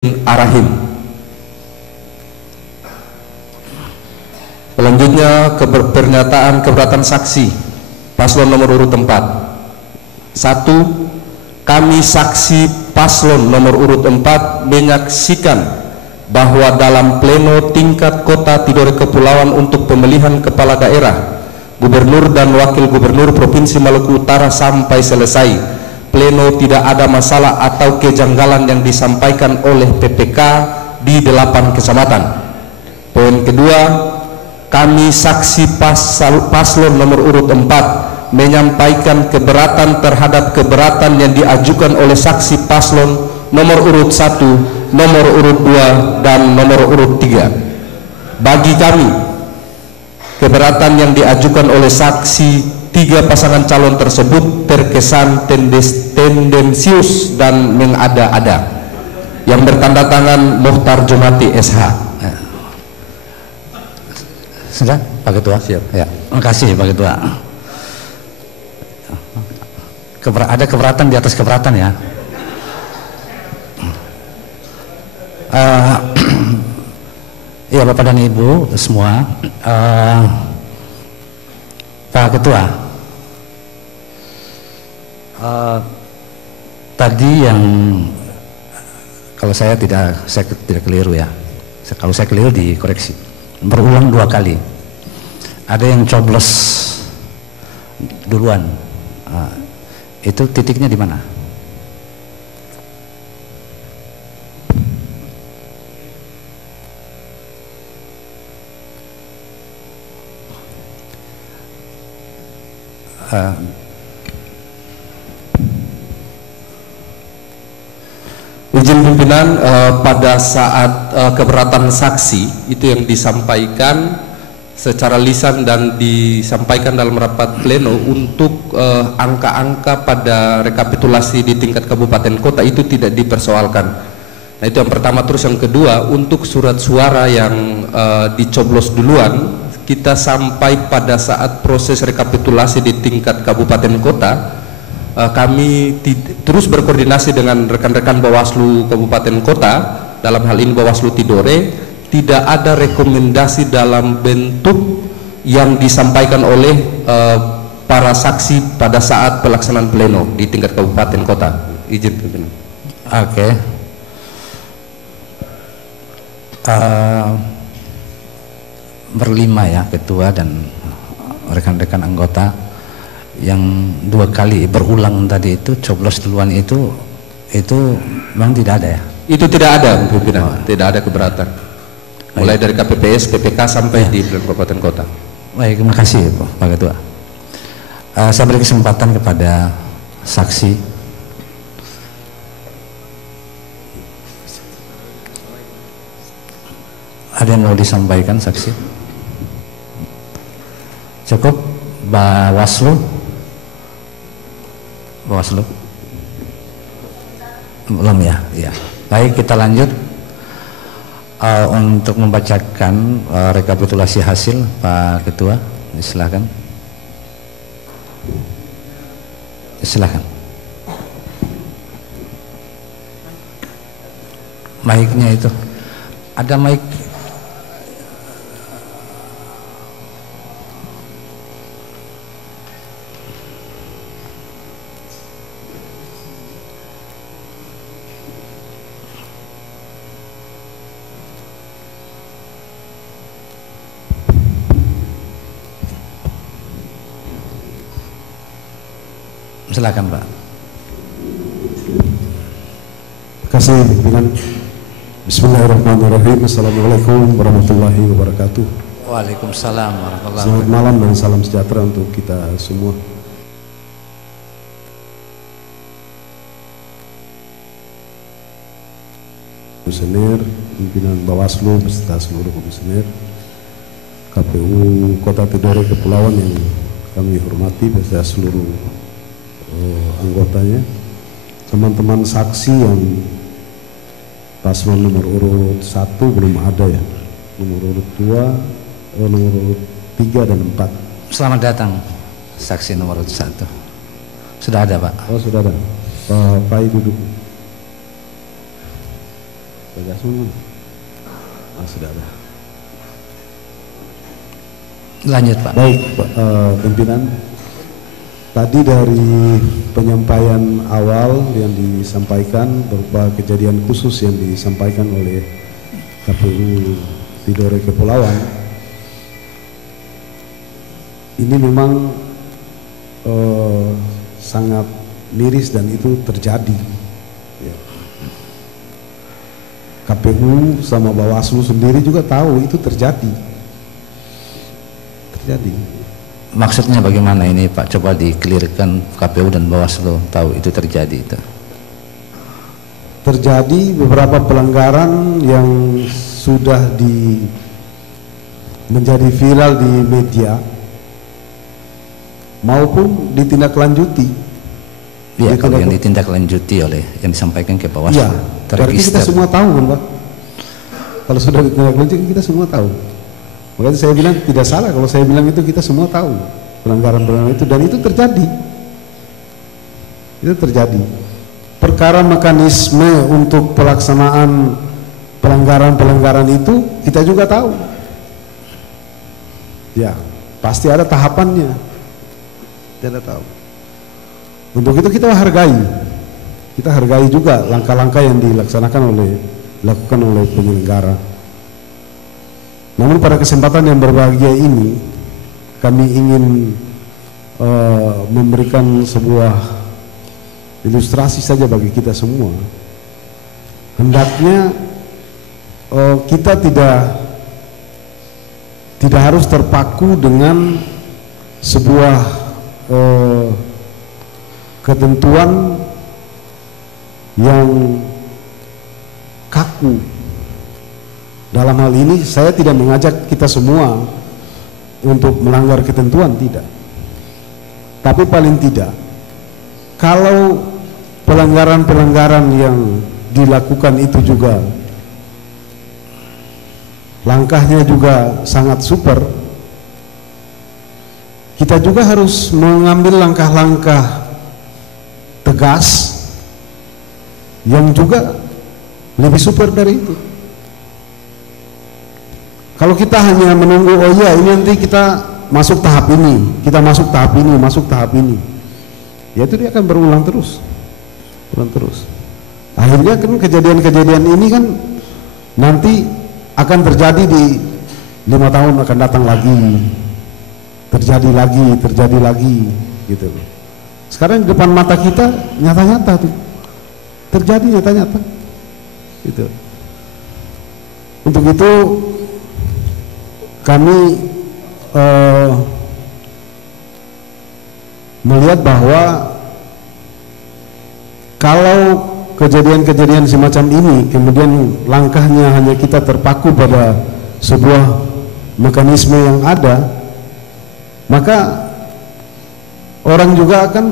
Arahim. Selanjutnya pernyataan keberatan saksi paslon nomor urut 4. 1. Kami saksi paslon nomor urut 4 menyaksikan bahwa dalam pleno tingkat Kota Tidore Kepulauan untuk pemilihan kepala daerah, gubernur dan wakil gubernur Provinsi Maluku Utara sampai selesai, pleno tidak ada masalah atau kejanggalan yang disampaikan oleh PPK di 8 kecamatan. Poin kedua, kami saksi paslon nomor urut 4 menyampaikan keberatan terhadap keberatan yang diajukan oleh saksi paslon nomor urut 1, nomor urut 2, dan nomor urut 3. Bagi kami, keberatan yang diajukan oleh saksi 3 pasangan calon tersebut terkesan tendensius dan mengada-ada. Yang bertanda tangan Muhtar Jumati SH. Sudah, Pak Ketua? Siap. Ya, terima kasih Pak Ketua. Ada keberatan di atas keberatan ya. Ya Bapak dan Ibu semua, Pak Ketua, tadi yang kalau saya tidak keliru ya, kalau saya keliru dikoreksi, berulang 2 kali. Ada yang coblos duluan, itu titiknya di mana? Izin pimpinan, pada saat keberatan saksi itu yang disampaikan secara lisan dan disampaikan dalam rapat pleno untuk angka-angka pada rekapitulasi di tingkat kabupaten kota itu tidak dipersoalkan. Nah, itu yang pertama. Terus yang kedua, untuk surat suara yang dicoblos duluan, kita sampai pada saat proses rekapitulasi di tingkat kabupaten kota, kami terus berkoordinasi dengan rekan-rekan Bawaslu Kabupaten Kota, dalam hal ini Bawaslu Tidore. Tidak ada rekomendasi dalam bentuk yang disampaikan oleh para saksi pada saat pelaksanaan pleno di tingkat kabupaten kota. Izin pimpinan. Oke. Berlima ya ketua dan rekan-rekan anggota yang 2 kali berulang tadi itu coblos duluan itu memang tidak ada ya? Itu tidak ada pimpinan, tidak ada keberatan. Mulai dari KPPS, PPK sampai di kabupaten kota. Baik, terima kasih Pak Ketua. Saya beri kesempatan kepada saksi. Ada yang mau disampaikan saksi? Cukup? Bawaslu? Belum ya? Ya. Baik, kita lanjut untuk membacakan rekapitulasi hasil. Pak Ketua, silakan. Silakan. Mic-nya itu. Ada mic. Silakan Pak. Terima kasih pimpinan. Bismillahirrahmanirrahim. Assalamualaikum warahmatullahi wabarakatuh. Waalaikumsalam warahmatullahi wabarakatuh. Selamat malam dan salam sejahtera untuk kita semua. Komisioner, pimpinan Bawaslu beserta seluruh komisioner, KPU Kota Tidore Kepulauan yang kami hormati beserta seluruh anggotanya, teman-teman saksi yang paslon nomor urut 1 belum ada ya, nomor urut 2, nomor urut 3 dan 4. Selamat datang saksi nomor urut 1. Sudah ada Pak? Oh sudah ada. Pak Pai duduk. Pak Jasmine sudah ada. Lanjut Pak. Baik Pak, pimpinan. Tadi dari penyampaian awal yang disampaikan berupa kejadian khusus yang disampaikan oleh KPU Tidore Kepulauan, ini memang sangat miris dan itu terjadi. Ya. KPU sama Bawaslu sendiri juga tahu itu terjadi. Maksudnya bagaimana ini Pak? Coba dikelirkan, KPU dan Bawaslu tahu itu terjadi itu. Terjadi beberapa pelanggaran yang sudah menjadi viral di media maupun ditindaklanjuti. Iya, kalau yang ditindaklanjuti oleh yang disampaikan ke Bawaslu. Iya, berarti kita semua tahu kan Pak? Kalau sudah ditindaklanjuti kita semua tahu. Makanya saya bilang tidak salah kalau saya bilang itu, kita semua tahu pelanggaran-pelanggaran itu, dan itu terjadi. Itu terjadi. Perkara mekanisme untuk pelaksanaan pelanggaran-pelanggaran itu kita juga tahu. Ya, pasti ada tahapannya. Kita tahu. Untuk itu kita hargai. Kita hargai juga langkah-langkah yang dilakukan oleh penyelenggara. Namun pada kesempatan yang berbahagia ini kami ingin memberikan sebuah ilustrasi saja bagi kita semua. Hendaknya kita tidak harus terpaku dengan sebuah ketentuan yang kaku. Dalam hal ini saya tidak mengajak kita semua untuk melanggar ketentuan, tidak. Tapi paling tidak, kalau pelanggaran-pelanggaran yang dilakukan itu juga langkahnya juga sangat super, kita juga harus mengambil langkah-langkah tegas yang juga lebih super dari itu. Kalau kita hanya menunggu, oh iya ini nanti kita masuk tahap ini, kita masuk tahap ini, masuk tahap ini, ya itu dia akan berulang terus. Akhirnya kan kejadian-kejadian ini kan nanti akan terjadi di 5 tahun akan datang lagi, terjadi lagi, gitu. Sekarang di depan mata kita nyata-nyata tuh, terjadi nyata-nyata, gitu. Untuk itu kami melihat bahwa kalau kejadian-kejadian semacam ini kemudian langkahnya hanya kita terpaku pada sebuah mekanisme yang ada, maka orang juga akan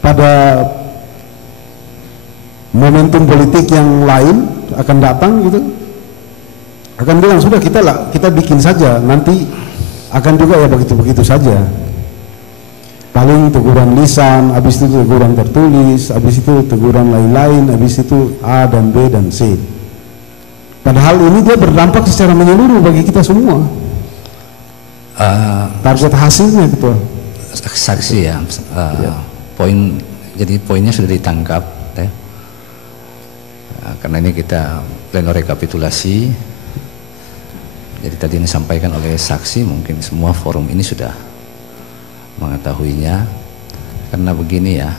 pada momentum politik yang lain akan datang gitu, akan bilang sudah kita bikin saja, nanti akan juga ya begitu-begitu saja, paling teguran lisan, habis itu teguran tertulis, habis itu teguran lain-lain, habis itu A dan B dan C. Padahal ini dia berdampak secara menyeluruh bagi kita semua. Target hasilnya gitu. Saksi ya, jadi poinnya sudah ditangkap ya. Karena ini kita pleno rekapitulasi. Jadi tadi yang disampaikan oleh saksi mungkin semua forum ini sudah mengetahuinya. Karena begini ya,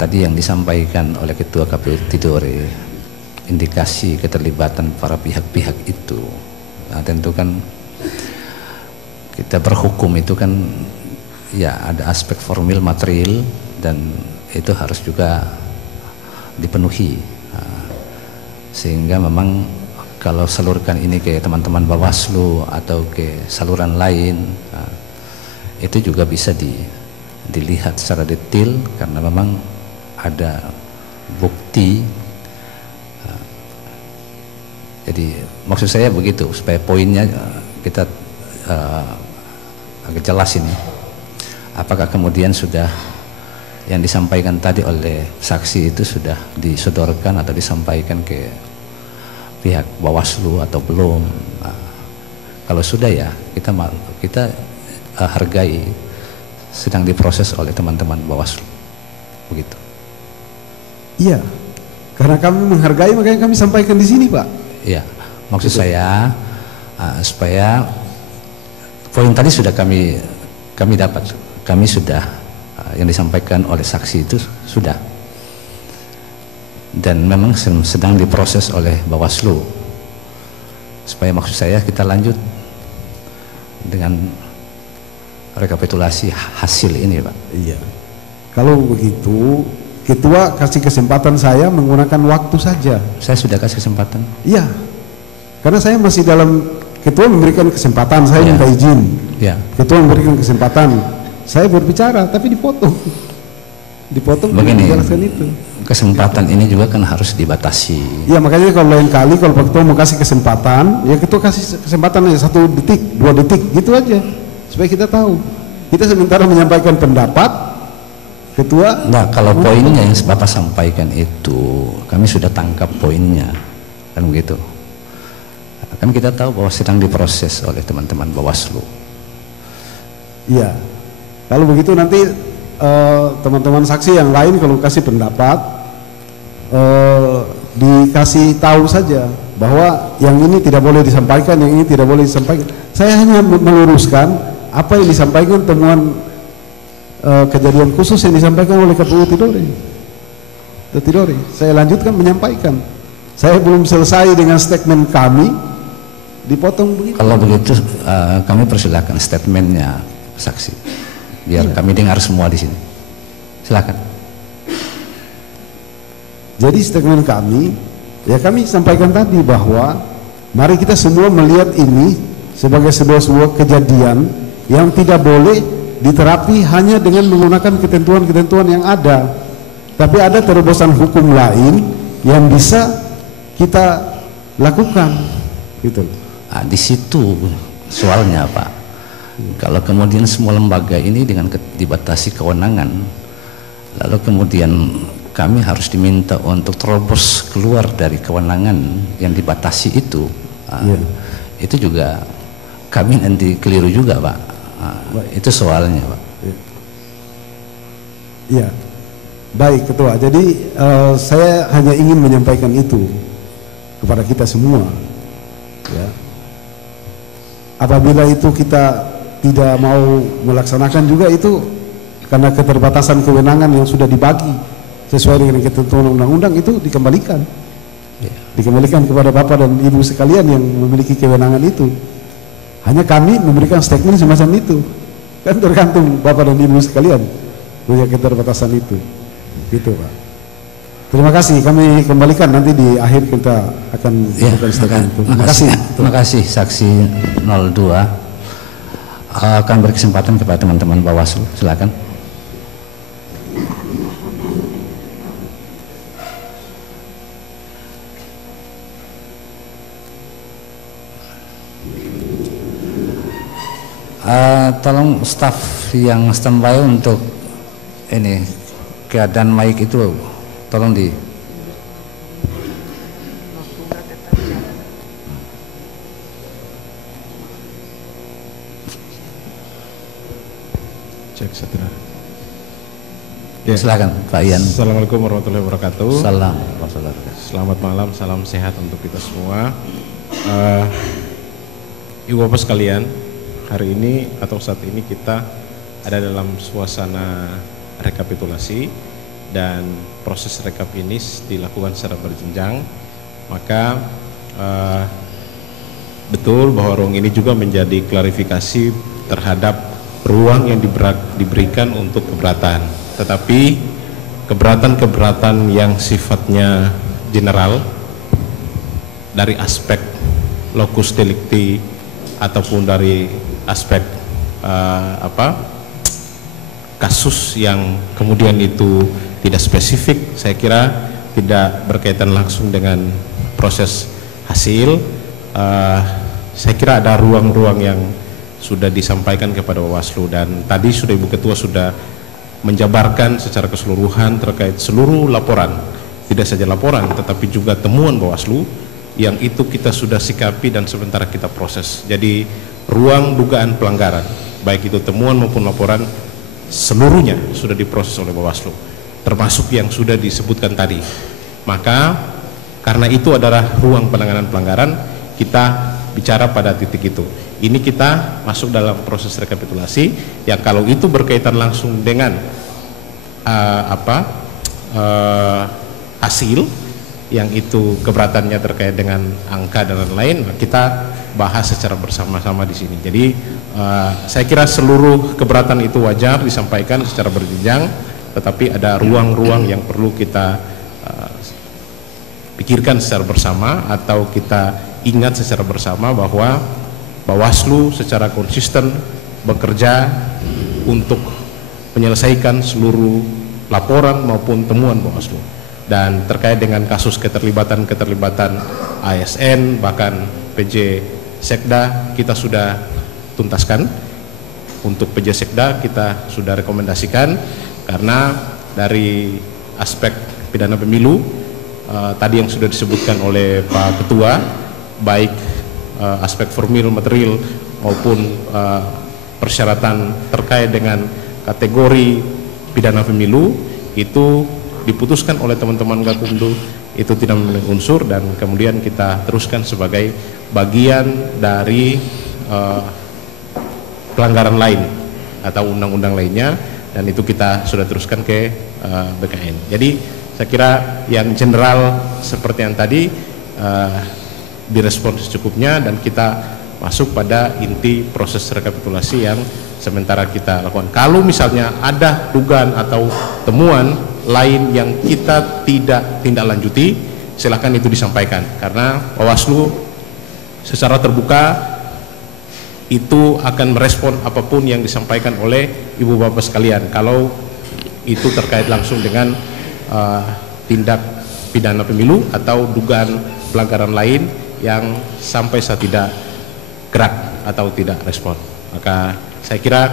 tadi yang disampaikan oleh Ketua KPU Tidore, indikasi keterlibatan para pihak-pihak itu, nah tentu kan kita berhukum itu kan ya ada aspek formil material dan itu harus juga dipenuhi. Sehingga memang kalau salurkan ini ke teman-teman Bawaslu atau ke saluran lain, itu juga bisa dilihat secara detail karena memang ada bukti. Jadi maksud saya begitu supaya poinnya kita agak jelas ini. Apakah kemudian sudah yang disampaikan tadi oleh saksi itu sudah disodorkan atau disampaikan ke pihak Bawaslu atau belum? Nah, kalau sudah ya kita hargai sedang diproses oleh teman-teman Bawaslu, begitu. Iya, karena kami menghargai makanya kami sampaikan di sini, Pak. Iya, maksud saya supaya poin tadi sudah kami dapat, kami sudah yang disampaikan oleh saksi itu sudah, dan memang sedang diproses oleh Bawaslu. Supaya maksud saya kita lanjut dengan rekapitulasi hasil ini, Pak. Iya. Kalau begitu, Ketua kasih kesempatan saya menggunakan waktu saja. Saya sudah kasih kesempatan. Iya. Karena saya masih dalam, Ketua memberikan kesempatan, saya minta izin. Ya. Ketua memberikan kesempatan, saya berbicara, tapi dipotong. Dipotong. Begini, menjelaskan itu. Kesempatan ini juga kan harus dibatasi. Iya, makanya kalau lain kali kalau Pak Ketua mau kasih kesempatan, ya Ketua kasih kesempatan 1 detik, 2 detik, gitu aja. Supaya kita tahu. Kita sementara menyampaikan pendapat, Ketua. Nah, kalau poinnya yang Bapak sampaikan itu, kami sudah tangkap poinnya, kan begitu. Kan kita tahu bahwa sedang diproses oleh teman-teman Bawaslu. Iya. Kalau begitu nanti teman-teman saksi yang lain kalau kasih pendapat, dikasih tahu saja bahwa yang ini tidak boleh disampaikan, yang ini tidak boleh disampaikan. Saya hanya meluruskan apa yang disampaikan temuan kejadian khusus yang disampaikan oleh KPU Tidore. Saya lanjutkan menyampaikan. Saya belum selesai dengan statement kami, dipotong begitu. Kalau begitu kami persilakan statementnya saksi, biar kami dengar semua di sini. Silakan. Jadi statement kami, ya kami sampaikan tadi bahwa mari kita semua melihat ini sebagai sebuah kejadian yang tidak boleh diterapi hanya dengan menggunakan ketentuan-ketentuan yang ada, tapi ada terobosan hukum lain yang bisa kita lakukan, gitu. Nah, di situ soalnya, Pak. Kalau kemudian semua lembaga ini dengan dibatasi kewenangan, lalu kemudian kami harus diminta untuk terobos keluar dari kewenangan yang dibatasi itu, itu juga kami nanti keliru juga, Pak. Itu soalnya, Pak. Iya, baik Ketua. Jadi saya hanya ingin menyampaikan itu kepada kita semua. Ya. Apabila itu kita tidak mau melaksanakan juga itu karena keterbatasan kewenangan yang sudah dibagi sesuai dengan ketentuan undang-undang, itu dikembalikan. Dikembalikan kepada Bapak dan Ibu sekalian yang memiliki kewenangan itu. Hanya kami memberikan statement semacam itu, kan tergantung Bapak dan Ibu sekalian punya keterbatasan itu, gitu Pak. Terima kasih, kami kembalikan nanti di akhir kita akan memberikan statement. Terima kasih. Terima kasih saksi 02. Akan berkesempatan kepada teman-teman Bawaslu, silakan. Tolong staf yang standby untuk ini keadaan mic itu tolong di cek setelah. Ya. Silakan Pak Ian. Assalamualaikum warahmatullahi wabarakatuh. Salam. Selamat malam, salam sehat untuk kita semua. Ibu Bapak sekalian, hari ini atau saat ini kita ada dalam suasana rekapitulasi dan proses rekap ini dilakukan secara berjenjang. Maka betul bahwa ruang ini juga menjadi klarifikasi terhadap ruang yang diberikan untuk keberatan. Tetapi keberatan-keberatan yang sifatnya general dari aspek locus delicti ataupun dari aspek kasus yang kemudian itu tidak spesifik, saya kira tidak berkaitan langsung dengan proses hasil. Saya kira ada ruang-ruang yang sudah disampaikan kepada Bawaslu, dan tadi sudah Ibu Ketua sudah menjabarkan secara keseluruhan terkait seluruh laporan, tidak saja laporan tetapi juga temuan Bawaslu yang itu kita sudah sikapi dan sementara kita proses. Jadi ruang dugaan pelanggaran, baik itu temuan maupun laporan, seluruhnya sudah diproses oleh Bawaslu, termasuk yang sudah disebutkan tadi. Maka karena itu adalah ruang penanganan pelanggaran, kita bicara pada titik itu. Ini kita masuk dalam proses rekapitulasi yang kalau itu berkaitan langsung dengan hasil yang itu keberatannya terkait dengan angka dan lain-lain, kita bahas secara bersama-sama di sini. Jadi saya kira seluruh keberatan itu wajar disampaikan secara berjenjang, tetapi ada ruang-ruang yang perlu kita pikirkan secara bersama atau kita ingat secara bersama bahwa Bawaslu secara konsisten bekerja untuk menyelesaikan seluruh laporan maupun temuan Bawaslu. Dan terkait dengan kasus keterlibatan ASN bahkan PJ Sekda kita sudah tuntaskan. Untuk PJ Sekda kita sudah rekomendasikan karena dari aspek pidana pemilu tadi yang sudah disebutkan oleh Pak Ketua, baik aspek formil material maupun persyaratan terkait dengan kategori pidana pemilu itu diputuskan oleh teman-teman Gakumdu itu tidak memenuhi unsur, dan kemudian kita teruskan sebagai bagian dari pelanggaran lain atau undang-undang lainnya, dan itu kita sudah teruskan ke BKN. Jadi saya kira yang general seperti yang tadi direspon secukupnya, dan kita masuk pada inti proses rekapitulasi yang sementara kita lakukan. Kalau misalnya ada dugaan atau temuan lain yang kita tidak tindak lanjuti, silakan itu disampaikan, karena Bawaslu secara terbuka itu akan merespon apapun yang disampaikan oleh ibu bapak sekalian kalau itu terkait langsung dengan tindak pidana pemilu atau dugaan pelanggaran lain yang sampai saat tidak gerak atau tidak respon. Maka saya kira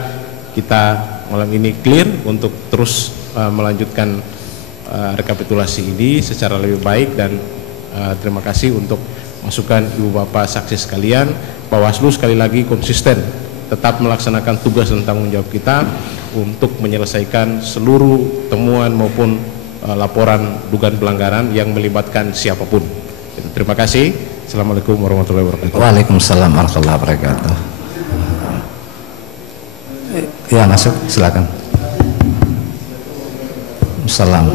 kita malam ini clear untuk terus melanjutkan rekapitulasi ini secara lebih baik, dan terima kasih untuk masukan ibu bapak saksi sekalian. Bawaslu sekali lagi konsisten tetap melaksanakan tugas dan tanggung jawab kita untuk menyelesaikan seluruh temuan maupun laporan dugaan pelanggaran yang melibatkan siapapun. Terima kasih. Assalamualaikum warahmatullahi wabarakatuh. Waalaikumsalam warahmatullahi wabarakatuh. Ya, masuk, silakan. Salam.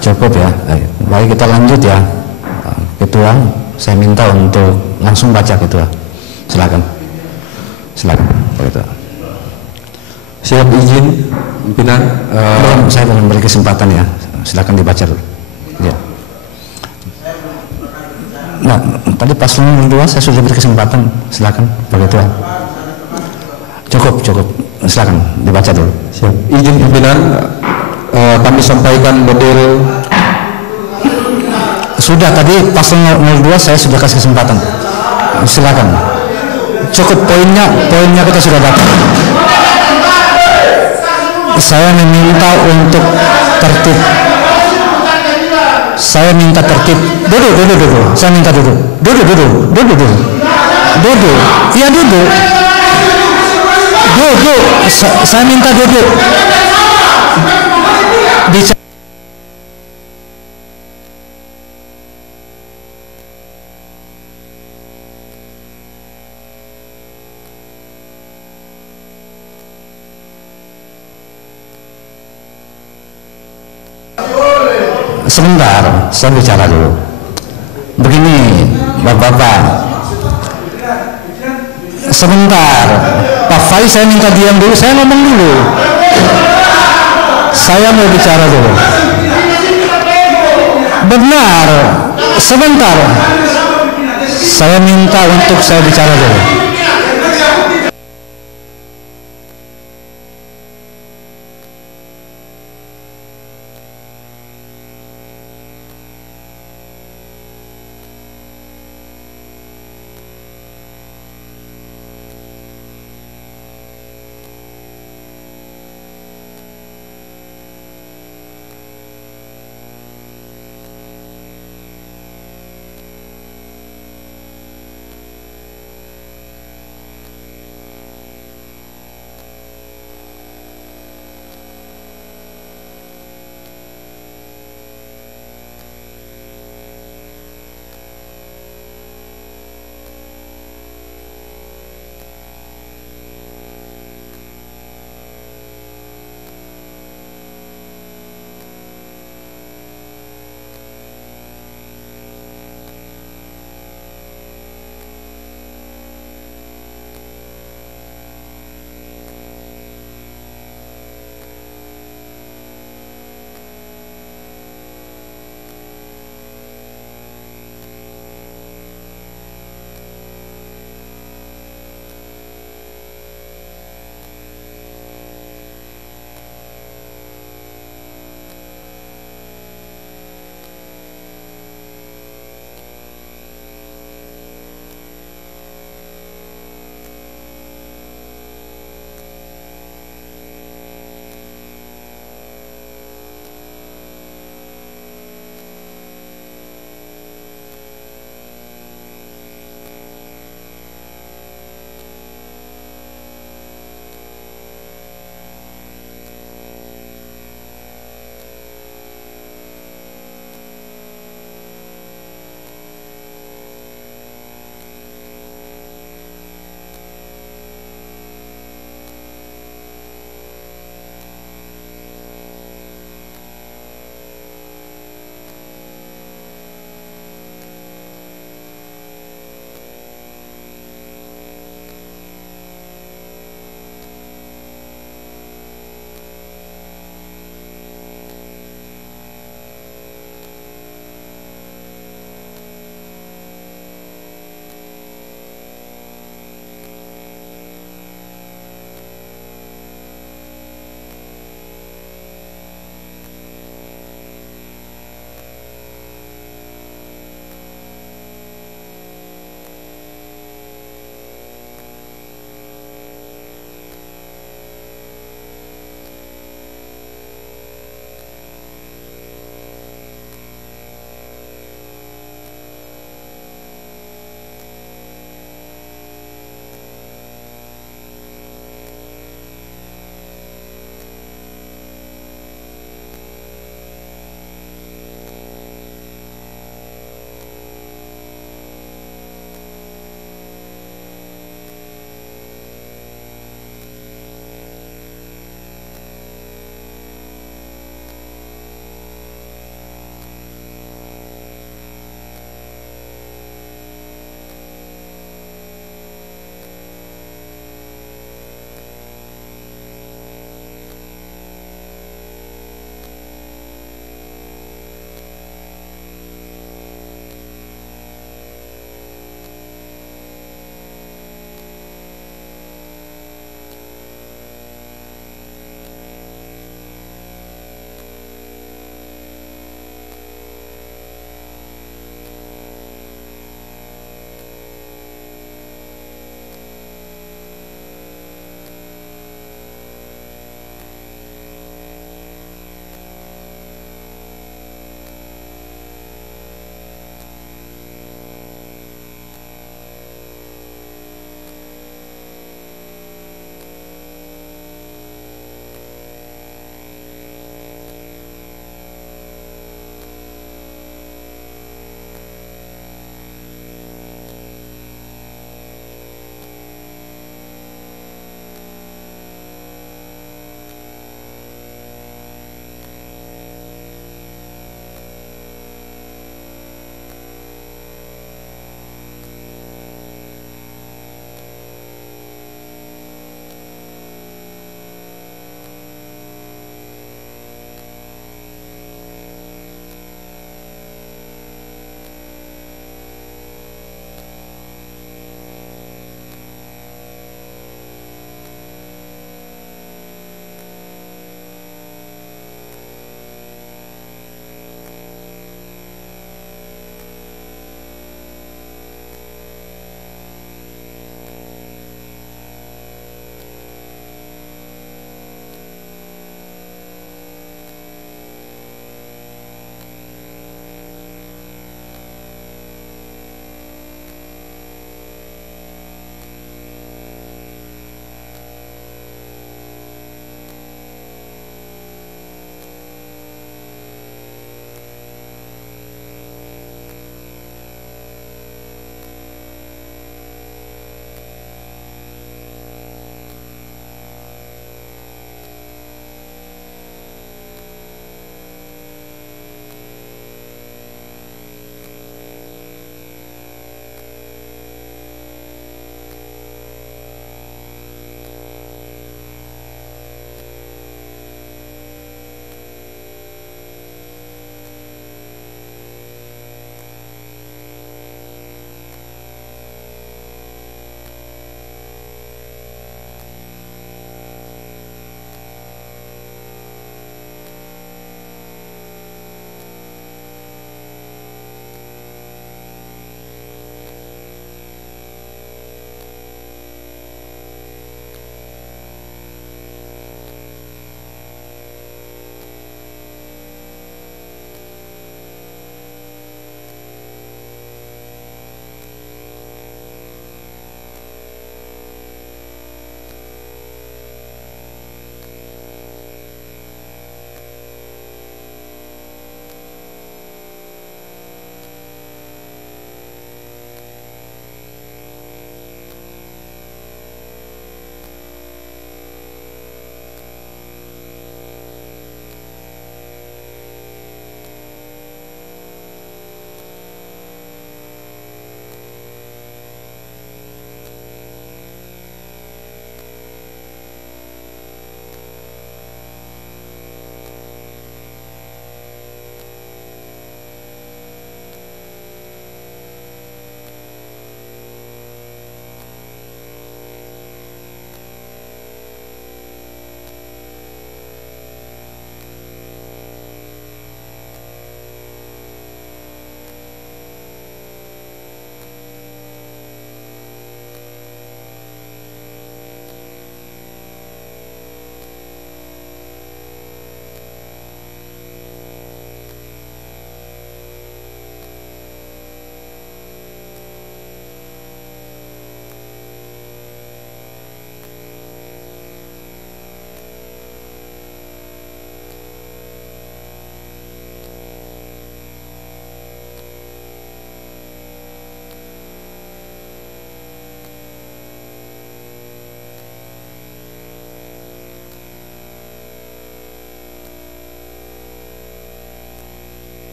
Cukup ya. Baik, kita lanjut ya. Ketua, saya minta untuk langsung baca, Ketua. Silakan. Silakan, Pak Ketua. Siap, izin pimpinan. Saya belum beri kesempatan ya. Silakan dibaca dulu. Ya. Nah, tadi paslon 2 saya sudah beri kesempatan. Silakan, Pak Ketua. Cukup. Silakan dibaca dulu. Siap. Izin pimpinan, kami sampaikan model. Sudah tadi paslon 02 saya sudah kasih kesempatan. Silakan. cukup poinnya kita sudah dapat. Saya meminta untuk tertib. Saya minta tertib. Duduk. Saya minta duduk. Duduk. Iya duduk. Duduk. Saya minta duduk. Bicara. Sebentar, saya bicara dulu. Begini, Bapak-bapak. Sebentar, Pak Faiz, saya minta diam dulu, saya ngomong dulu. Saya mau bicara dulu. Benar, sebentar. Saya minta untuk saya bicara dulu.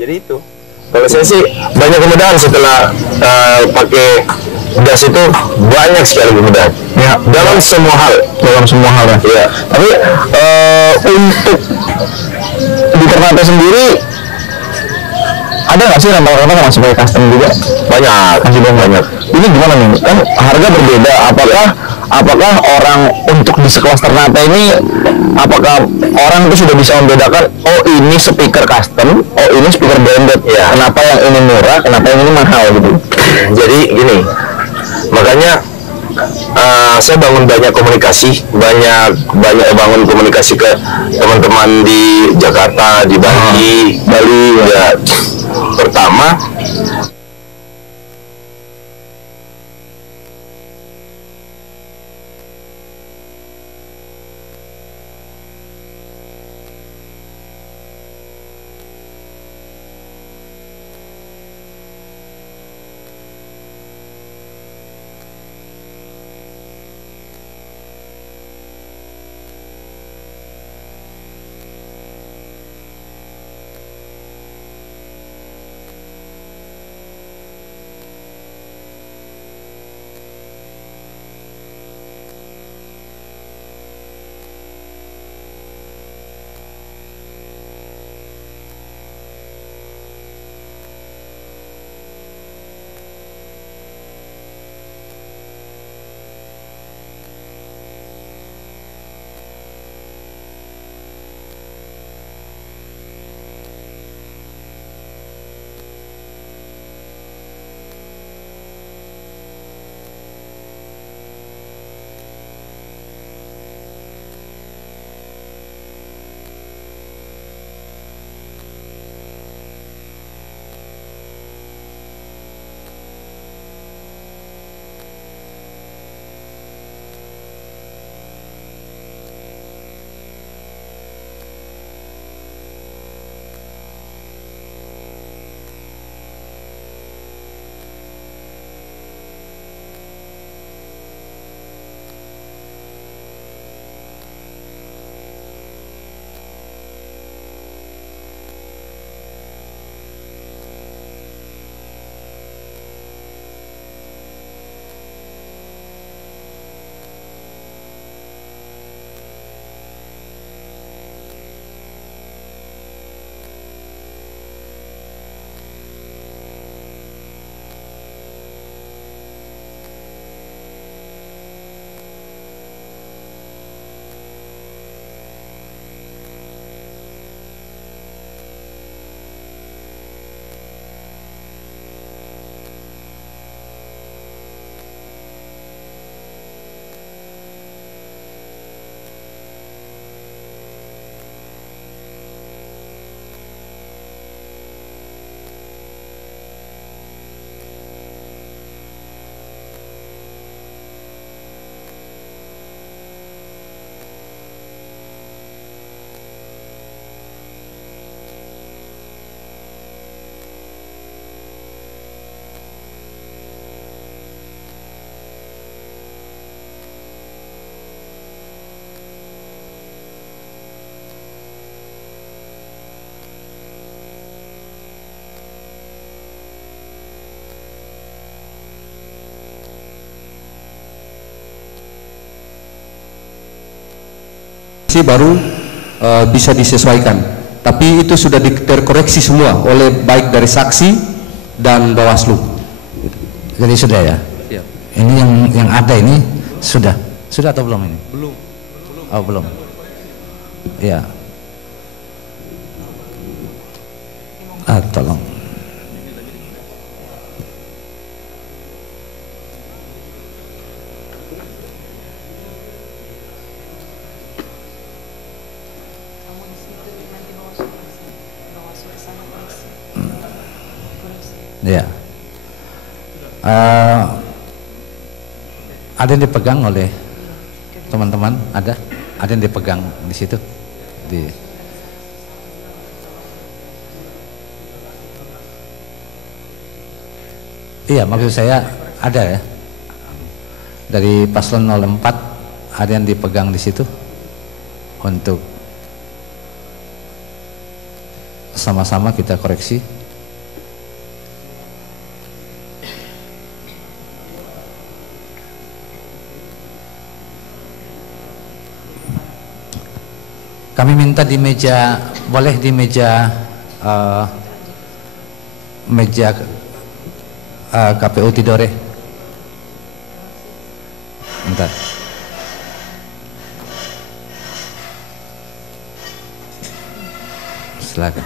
Jadi itu. Kalau saya sih banyak kemudahan setelah pakai gas itu, banyak sekali kemudahan. Ya, dalam semua hal. Ya. Ya. Tapi untuk di Ternate sendiri ada nggak sih rantau-rantau yang masih pakai custom juga? Banyak, masih banyak. Ini gimana nih? Kan harga berbeda. Apakah orang untuk di sekelas Ternate ini, apakah orang itu sudah bisa membedakan, oh ini speaker custom, oh ini speaker branded, ya. Kenapa yang ini murah, kenapa yang ini mahal gitu? Jadi gini, makanya saya bangun banyak komunikasi, banyak bangun komunikasi ke teman-teman di Jakarta, di Bali, ya. Pertama, baru bisa disesuaikan, tapi itu sudah terkoreksi semua oleh baik dari saksi dan Bawaslu. Jadi sudah ya? Ya. Ini yang ada ini sudah atau belum ini? Belum. Oh belum. Ya. Tolong. Ya, ada yang dipegang oleh teman-teman, ada yang dipegang di situ, iya maksud saya ada ya, dari paslon 04 ada yang dipegang di situ untuk sama-sama kita koreksi. Kami minta di meja, boleh di meja KPU Tidore. Bentar. Silakan.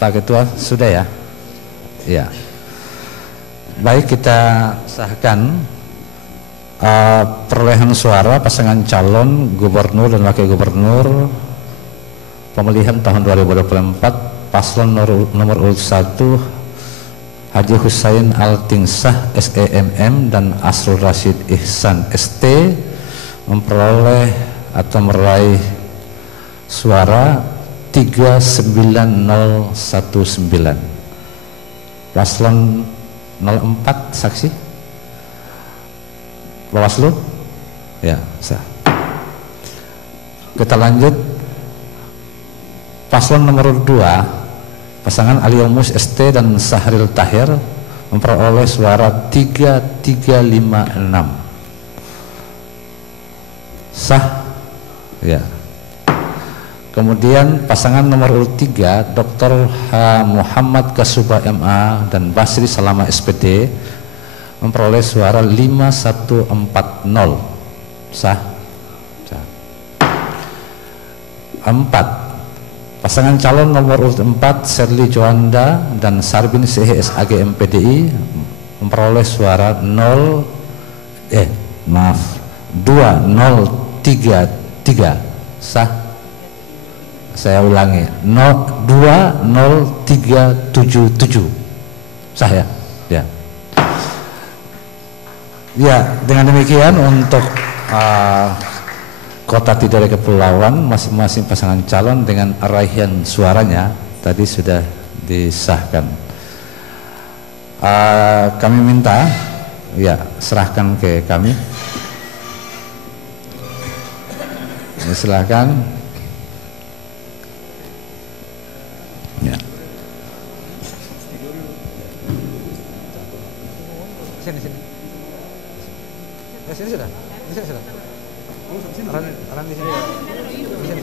Pak Ketua, sudah ya? Ya. Baik, kita sahkan perolehan suara pasangan calon gubernur dan wakil gubernur pemilihan tahun 2024 paslon nomor urut 1 Haji Husain Al-Tingsah SEMM dan Asrul Rashid Ihsan ST memperoleh atau meraih suara 39019. Paslon 04 saksi Bawaslu ya, sah. Kita lanjut paslon nomor 2 pasangan Aliomus ST dan Sahril Tahir memperoleh suara 3356 sah ya. Kemudian pasangan nomor urut 3 Dr. H. Muhammad Kasuba MA dan Basri Salama SPD memperoleh suara 5140 sah. 4 pasangan calon nomor urut 4 Serli Joanda dan Sarbin CHS AG MPDI memperoleh suara 2033 sah. Saya ulangi 20377 sah ya. Ya. Ya, dengan demikian untuk Kota Tidore Kepulauan masing-masing pasangan calon dengan raihan suaranya tadi sudah disahkan. Kami minta ya serahkan ke kami. Ya, silakan. Ya. Sini. Ya, sini sudah. Orang di sini. Di sini.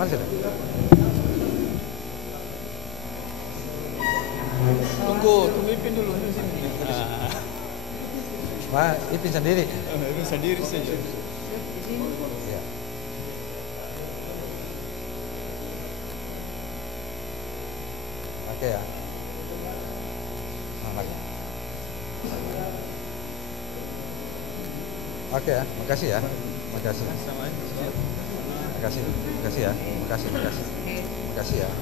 Mana sudah? Tunggu Ipin dulu di sini. Pak Ipin sendiri. Ipin sendiri saja. Ya. Oke ya. Oke ya, makasih ya. Makasih. Makasih. Makasih ya. Makasih, makasih. Makasih ya.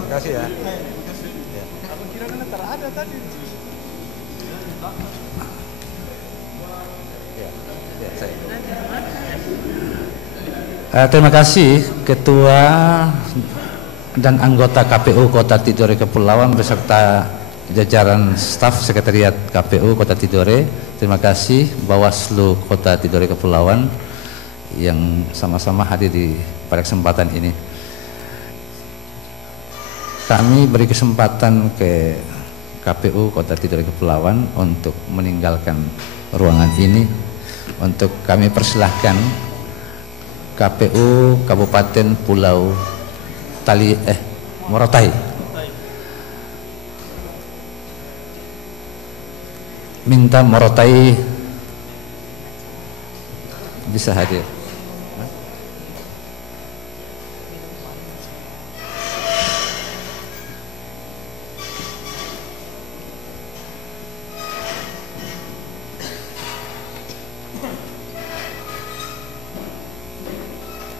Makasih ya. Aku kira kan ada tadi. Terima kasih Ketua dan anggota KPU Kota Tidore Kepulauan beserta jajaran staf Sekretariat KPU Kota Tidore. Terima kasih Bawaslu Kota Tidore Kepulauan yang sama-sama hadir pada kesempatan ini. Kami beri kesempatan ke KPU Kota Tidore Kepulauan untuk meninggalkan ruangan ini. Untuk kami persilahkan KPU Kabupaten Pulau Morotai. Minta Morotai bisa hadir.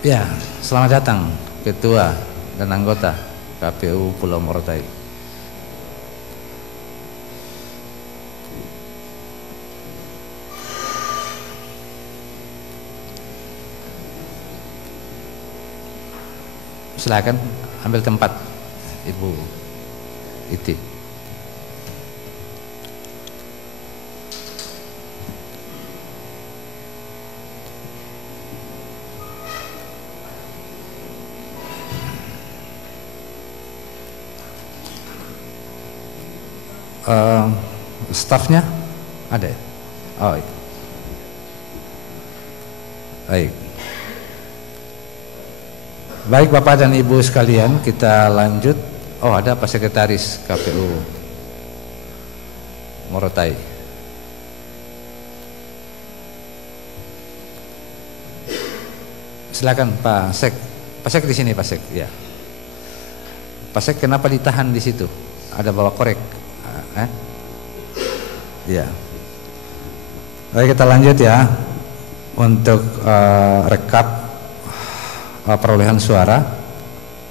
Ya, selamat datang Ketua dan anggota KPU Pulau Morotai. Silakan ambil tempat Ibu Iti. Stafnya ada ya? Oh iya. Baik. Baik Bapak dan Ibu sekalian, kita lanjut. Oh, ada Pak Sekretaris KPU Morotai. Silakan Pak Sek. Pak Sek di sini Pak Sek, ya. Pak Sek kenapa ditahan di situ? Ada bawa korek? Ya. Baik, kita lanjut ya untuk rekap perolehan suara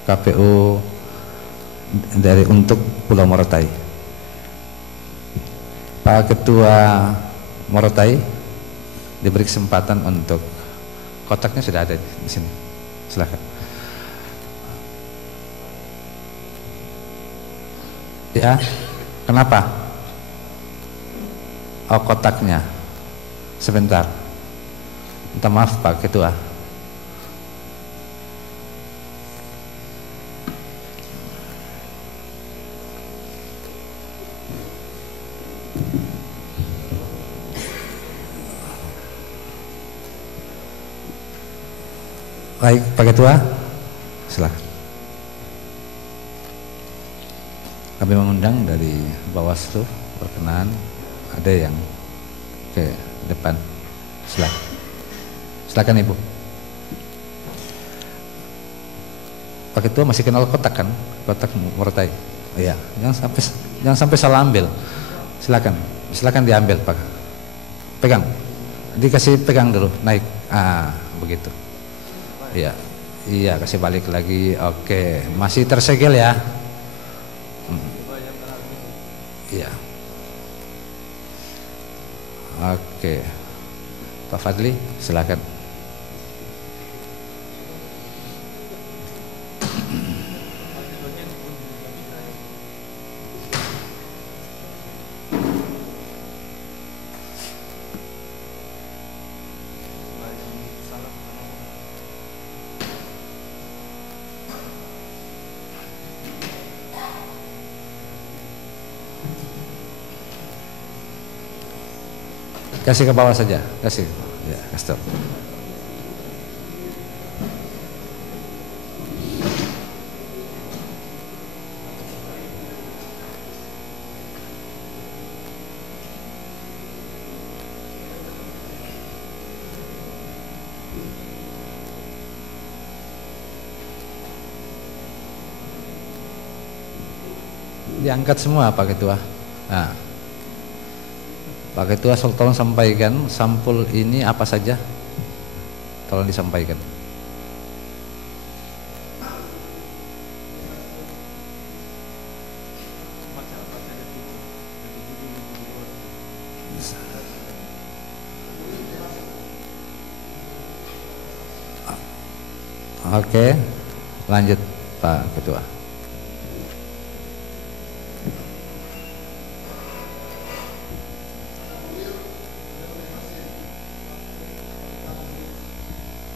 KPU untuk Pulau Morotai. Pak Ketua Morotai diberi kesempatan untuk kotaknya sudah ada di sini. Silakan. Ya, kenapa? Oh, kotaknya. Sebentar. Minta maaf Pak Ketua. Baik, Pak Ketua. Silakan. Kami mengundang dari Bawaslu, perkenan ada yang ke depan. Silakan Ibu. Pak Ketua masih kenal kotak kan? Kotak Morotai. Oh, iya, jangan sampai salah ambil. Silakan diambil Pak. Pegang. Dikasih pegang dulu, naik. Begitu. Iya, kasih balik lagi. Oke, masih tersegel ya. Iya. Oke. Pak Fadli, silakan. Kasih ke bawah saja, kasih. Ya, kasih. diangkat semua Pak Ketua. Nah, Pak Ketua tolong sampaikan sampul ini apa saja, tolong disampaikan. Oke, lanjut Pak Ketua.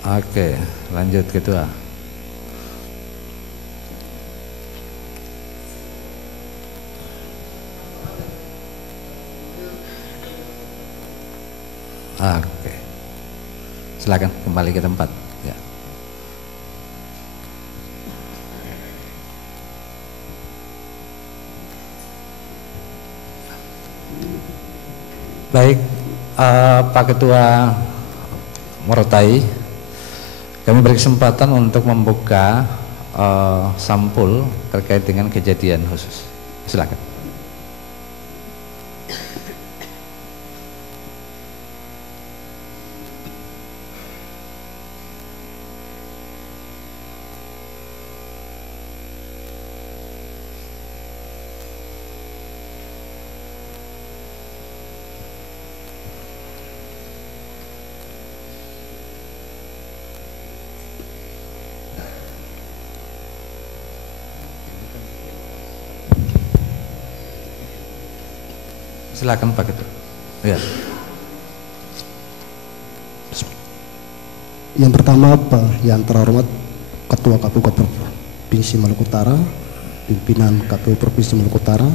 Oke, lanjut Ketua. Oke, silakan kembali ke tempat. Ya. Baik, Pak Ketua Morotai, kami berkesempatan untuk membuka sampul terkait dengan kejadian khusus. Silakan. Silakan Pak Ketua. Ya. Yang pertama yang terhormat Ketua KPU Provinsi Maluku Utara, pimpinan KPU Provinsi Maluku Utara,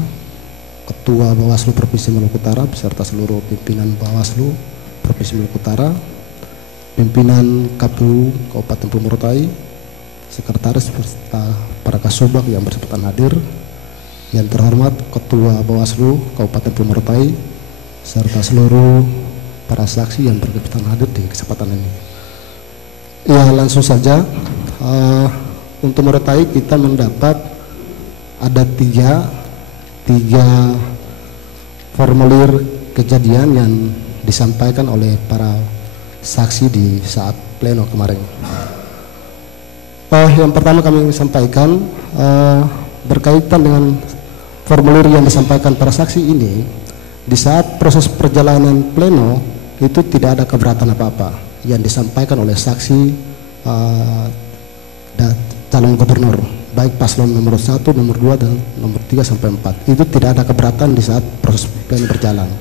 Ketua Bawaslu Provinsi Maluku Utara beserta seluruh pimpinan Bawaslu Provinsi Maluku Utara, pimpinan KPU Kabupaten Pulau Morotai, sekretaris beserta para kasubag yang berkesempatan hadir. Yang terhormat Ketua Bawaslu Kabupaten Pulau Morotai serta seluruh para saksi yang berkesempatan hadir di kesempatan ini. Ya, langsung saja untuk Morotai kita mendapat ada tiga formulir kejadian yang disampaikan oleh para saksi di saat pleno kemarin. Yang pertama kami sampaikan berkaitan dengan formulir yang disampaikan para saksi ini, di saat proses perjalanan pleno itu tidak ada keberatan apa-apa yang disampaikan oleh saksi dan calon gubernur, baik paslon nomor 1, nomor 2, dan nomor 3 sampai 4. Itu tidak ada keberatan di saat proses pleno berjalan.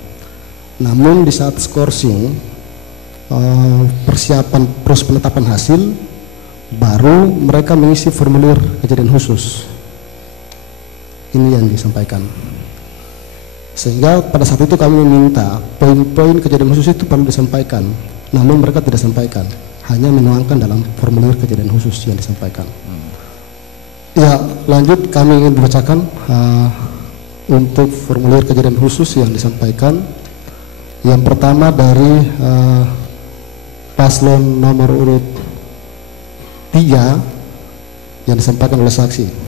Namun di saat skorsing, persiapan proses penetapan hasil, baru mereka mengisi formulir kejadian khusus. Ini yang disampaikan. Sehingga pada saat itu kami meminta poin-poin kejadian khusus itu perlu disampaikan, namun mereka tidak sampaikan, hanya menuangkan dalam formulir kejadian khusus yang disampaikan. Ya, lanjut kami ingin membacakan untuk formulir kejadian khusus yang disampaikan. Yang pertama dari paslon nomor urut 3 yang disampaikan oleh saksi.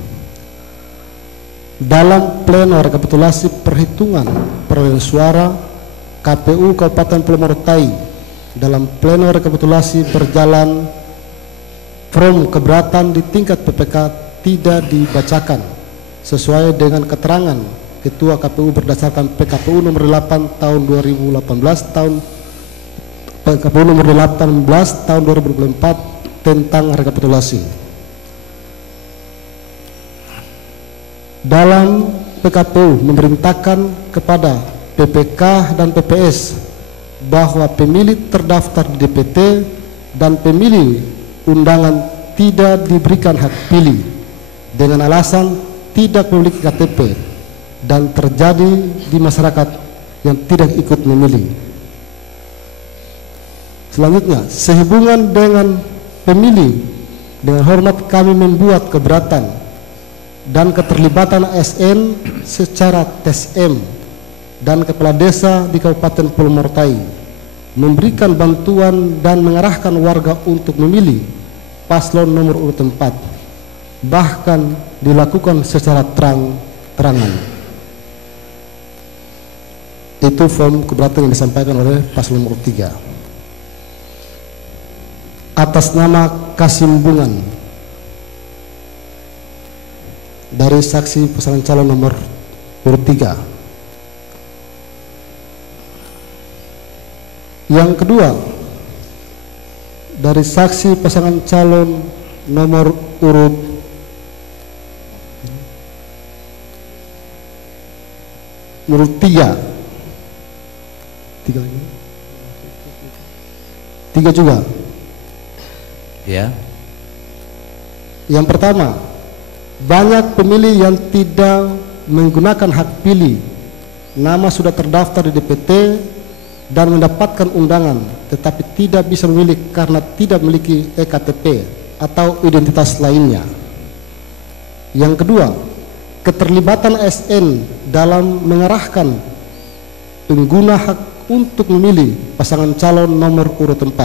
Dalam pleno rekapitulasi perhitungan perolehan suara KPU Kabupaten Pulau Morotai, dalam pleno rekapitulasi berjalan from keberatan di tingkat PPK tidak dibacakan sesuai dengan keterangan Ketua KPU berdasarkan PKPU nomor 8 tahun 2018 PKPU nomor 18 tahun 2024 tentang rekapitulasi. Dalam PKPU memerintahkan kepada PPK dan PPS bahwa pemilih terdaftar di DPT dan pemilih undangan tidak diberikan hak pilih dengan alasan tidak memiliki KTP dan terjadi di masyarakat yang tidak ikut memilih. Selanjutnya, sehubungan dengan pemilih, dengan hormat kami membuat keberatan dan keterlibatan ASN secara tes M dan kepala desa di Kabupaten Pulau Morotai memberikan bantuan dan mengarahkan warga untuk memilih paslon nomor urut 4, bahkan dilakukan secara terang-terangan. Itu form keberatan yang disampaikan oleh paslon nomor 3. Atas nama Kasim Bungan dari saksi pasangan calon nomor urut 3. Yang kedua, dari saksi pasangan calon nomor urut 3. 3 juga. Ya. Yang pertama, banyak pemilih yang tidak menggunakan hak pilih, nama sudah terdaftar di DPT dan mendapatkan undangan, tetapi tidak bisa memilih karena tidak memiliki EKTP atau identitas lainnya. Yang kedua, keterlibatan ASN dalam mengarahkan pengguna hak untuk memilih pasangan calon nomor urut 4.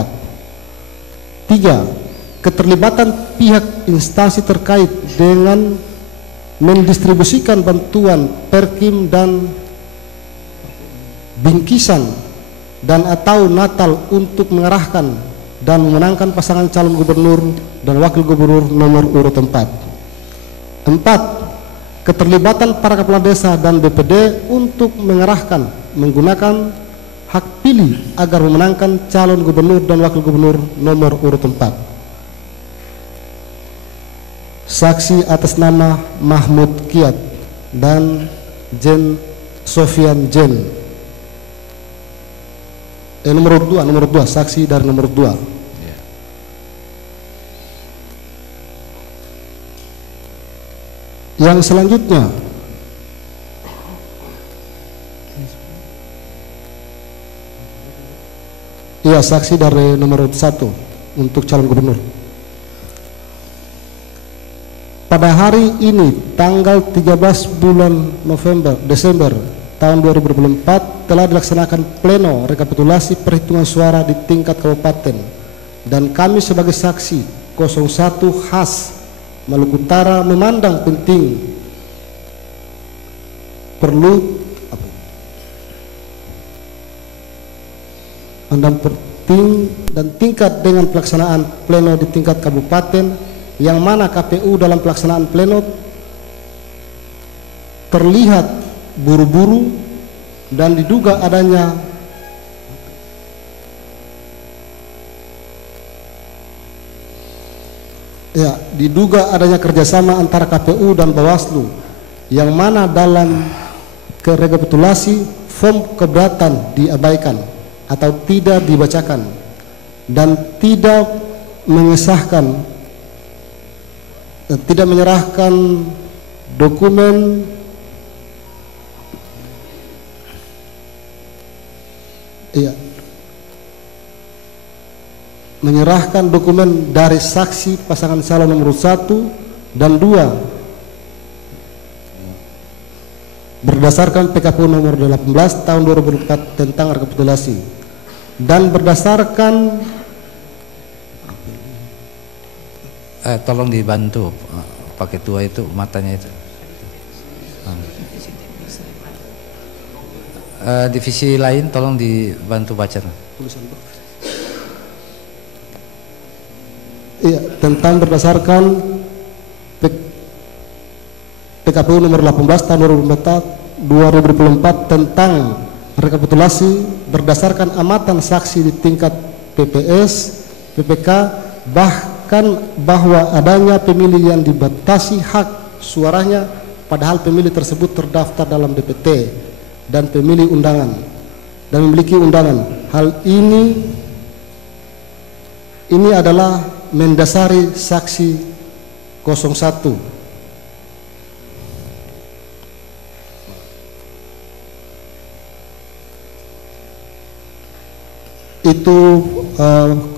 3. Keterlibatan pihak instansi terkait dengan mendistribusikan bantuan perkim dan bingkisan dan atau Natal untuk mengarahkan dan memenangkan pasangan calon gubernur dan wakil gubernur nomor urut 4. 4. Keterlibatan para kepala desa dan BPD untuk mengarahkan menggunakan hak pilih agar memenangkan calon gubernur dan wakil gubernur nomor urut 4. Saksi atas nama Mahmud Kiat dan Jen Sofian Jen. Nomor 2, saksi dari nomor 2. Yang selanjutnya, saksi dari nomor 1 untuk calon gubernur. Pada hari ini tanggal 13 bulan Desember tahun 2024 telah dilaksanakan pleno rekapitulasi perhitungan suara di tingkat kabupaten, dan kami sebagai saksi 01 khas Maluku Utara memandang penting dan tingkat dengan pelaksanaan pleno di tingkat kabupaten, yang mana KPU dalam pelaksanaan pleno terlihat buru-buru dan diduga adanya kerjasama antara KPU dan Bawaslu, yang mana dalam rekapitulasi form keberatan diabaikan atau tidak dibacakan dan tidak menyerahkan dokumen dari saksi pasangan calon nomor 1 dan 2 berdasarkan PKPU nomor 18 tahun 2004 tentang rekapitulasi, dan berdasarkan tolong dibantu Pak Ketua itu matanya itu. Divisi lain tolong dibantu baca. Tentang berdasarkan PKPU nomor 18 tahun 2024 tentang rekapitulasi berdasarkan amatan saksi di tingkat PPS, PPK, bahkan bahwa adanya pemilih yang dibatasi hak suaranya padahal pemilih tersebut terdaftar dalam DPT dan pemilih undangan dan memiliki undangan. Hal ini adalah mendasari saksi 01 itu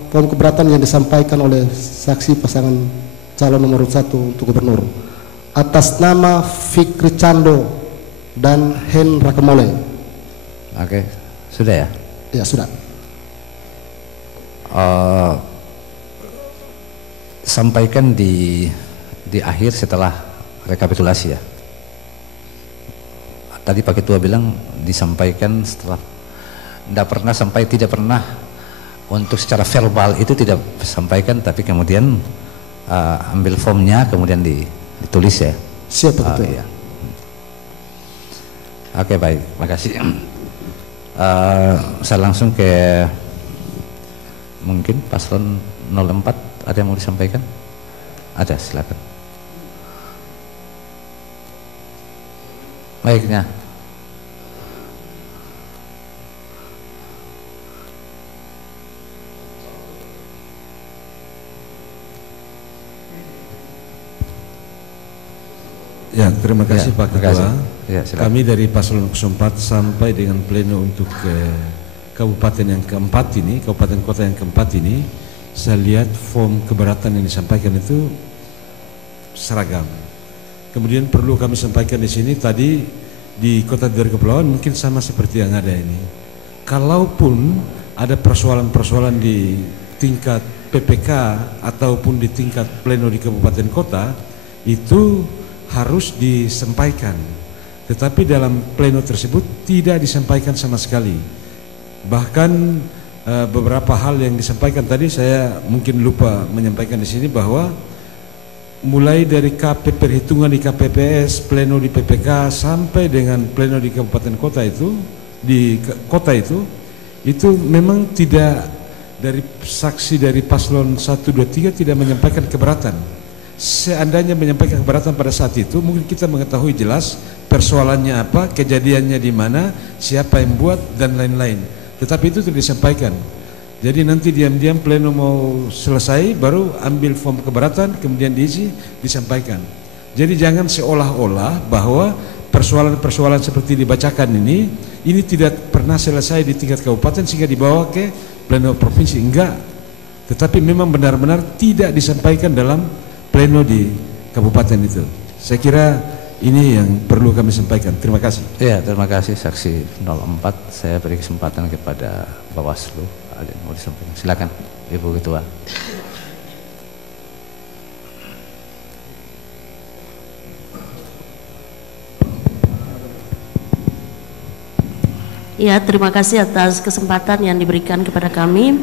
form keberatan yang disampaikan oleh saksi pasangan calon nomor 1 untuk gubernur atas nama Fikri Cando dan Hen Rakamole. Oke, sudah ya? Ya, sudah. Sampaikan di akhir setelah rekapitulasi ya. tadi Pak Ketua bilang disampaikan setelah tidak pernah untuk secara verbal itu tidak disampaikan, tapi kemudian ambil formnya kemudian ditulis ya. Siap Pak Ketua. Iya. Oke, baik, makasih. Saya langsung ke mungkin paslon 04, ada yang mau disampaikan? Ada, silakan. Baiknya. Ya, terima kasih Pak Ketua. Ya, kami dari Paslon 04 sampai dengan pleno untuk kabupaten yang keempat ini, kabupaten kota yang keempat ini, saya lihat form keberatan yang disampaikan itu seragam. Kemudian perlu kami sampaikan di sini tadi di Kota Tidore Kepulauan mungkin sama seperti yang ada ini. Kalaupun ada persoalan-persoalan di tingkat PPK ataupun di tingkat pleno di kabupaten kota, itu harus disampaikan, tetapi dalam pleno tersebut tidak disampaikan sama sekali. Bahkan beberapa hal yang disampaikan tadi saya mungkin lupa menyampaikan di sini bahwa mulai dari perhitungan di KPPS, pleno di PPK sampai dengan pleno di kabupaten kota itu, di kota itu memang tidak, dari saksi dari paslon 1, 2, 3 tidak menyampaikan keberatan. Seandainya menyampaikan keberatan pada saat itu, mungkin kita mengetahui jelas persoalannya apa, kejadiannya di mana, siapa yang buat dan lain-lain. Tetapi itu tidak disampaikan. Jadi nanti diam-diam pleno mau selesai baru ambil form keberatan, kemudian diisi, disampaikan. Jadi jangan seolah-olah bahwa persoalan-persoalan seperti dibacakan ini tidak pernah selesai di tingkat kabupaten sehingga dibawa ke pleno provinsi. Enggak. Tetapi memang benar-benar tidak disampaikan dalam pleno di kabupaten itu. Saya kira ini yang perlu kami sampaikan. Terima kasih. Ya, terima kasih saksi 04. Saya beri kesempatan kepada Bawaslu. Ada yang mau disampaikan? Silakan, Ibu Ketua. Ya, terima kasih atas kesempatan yang diberikan kepada kami.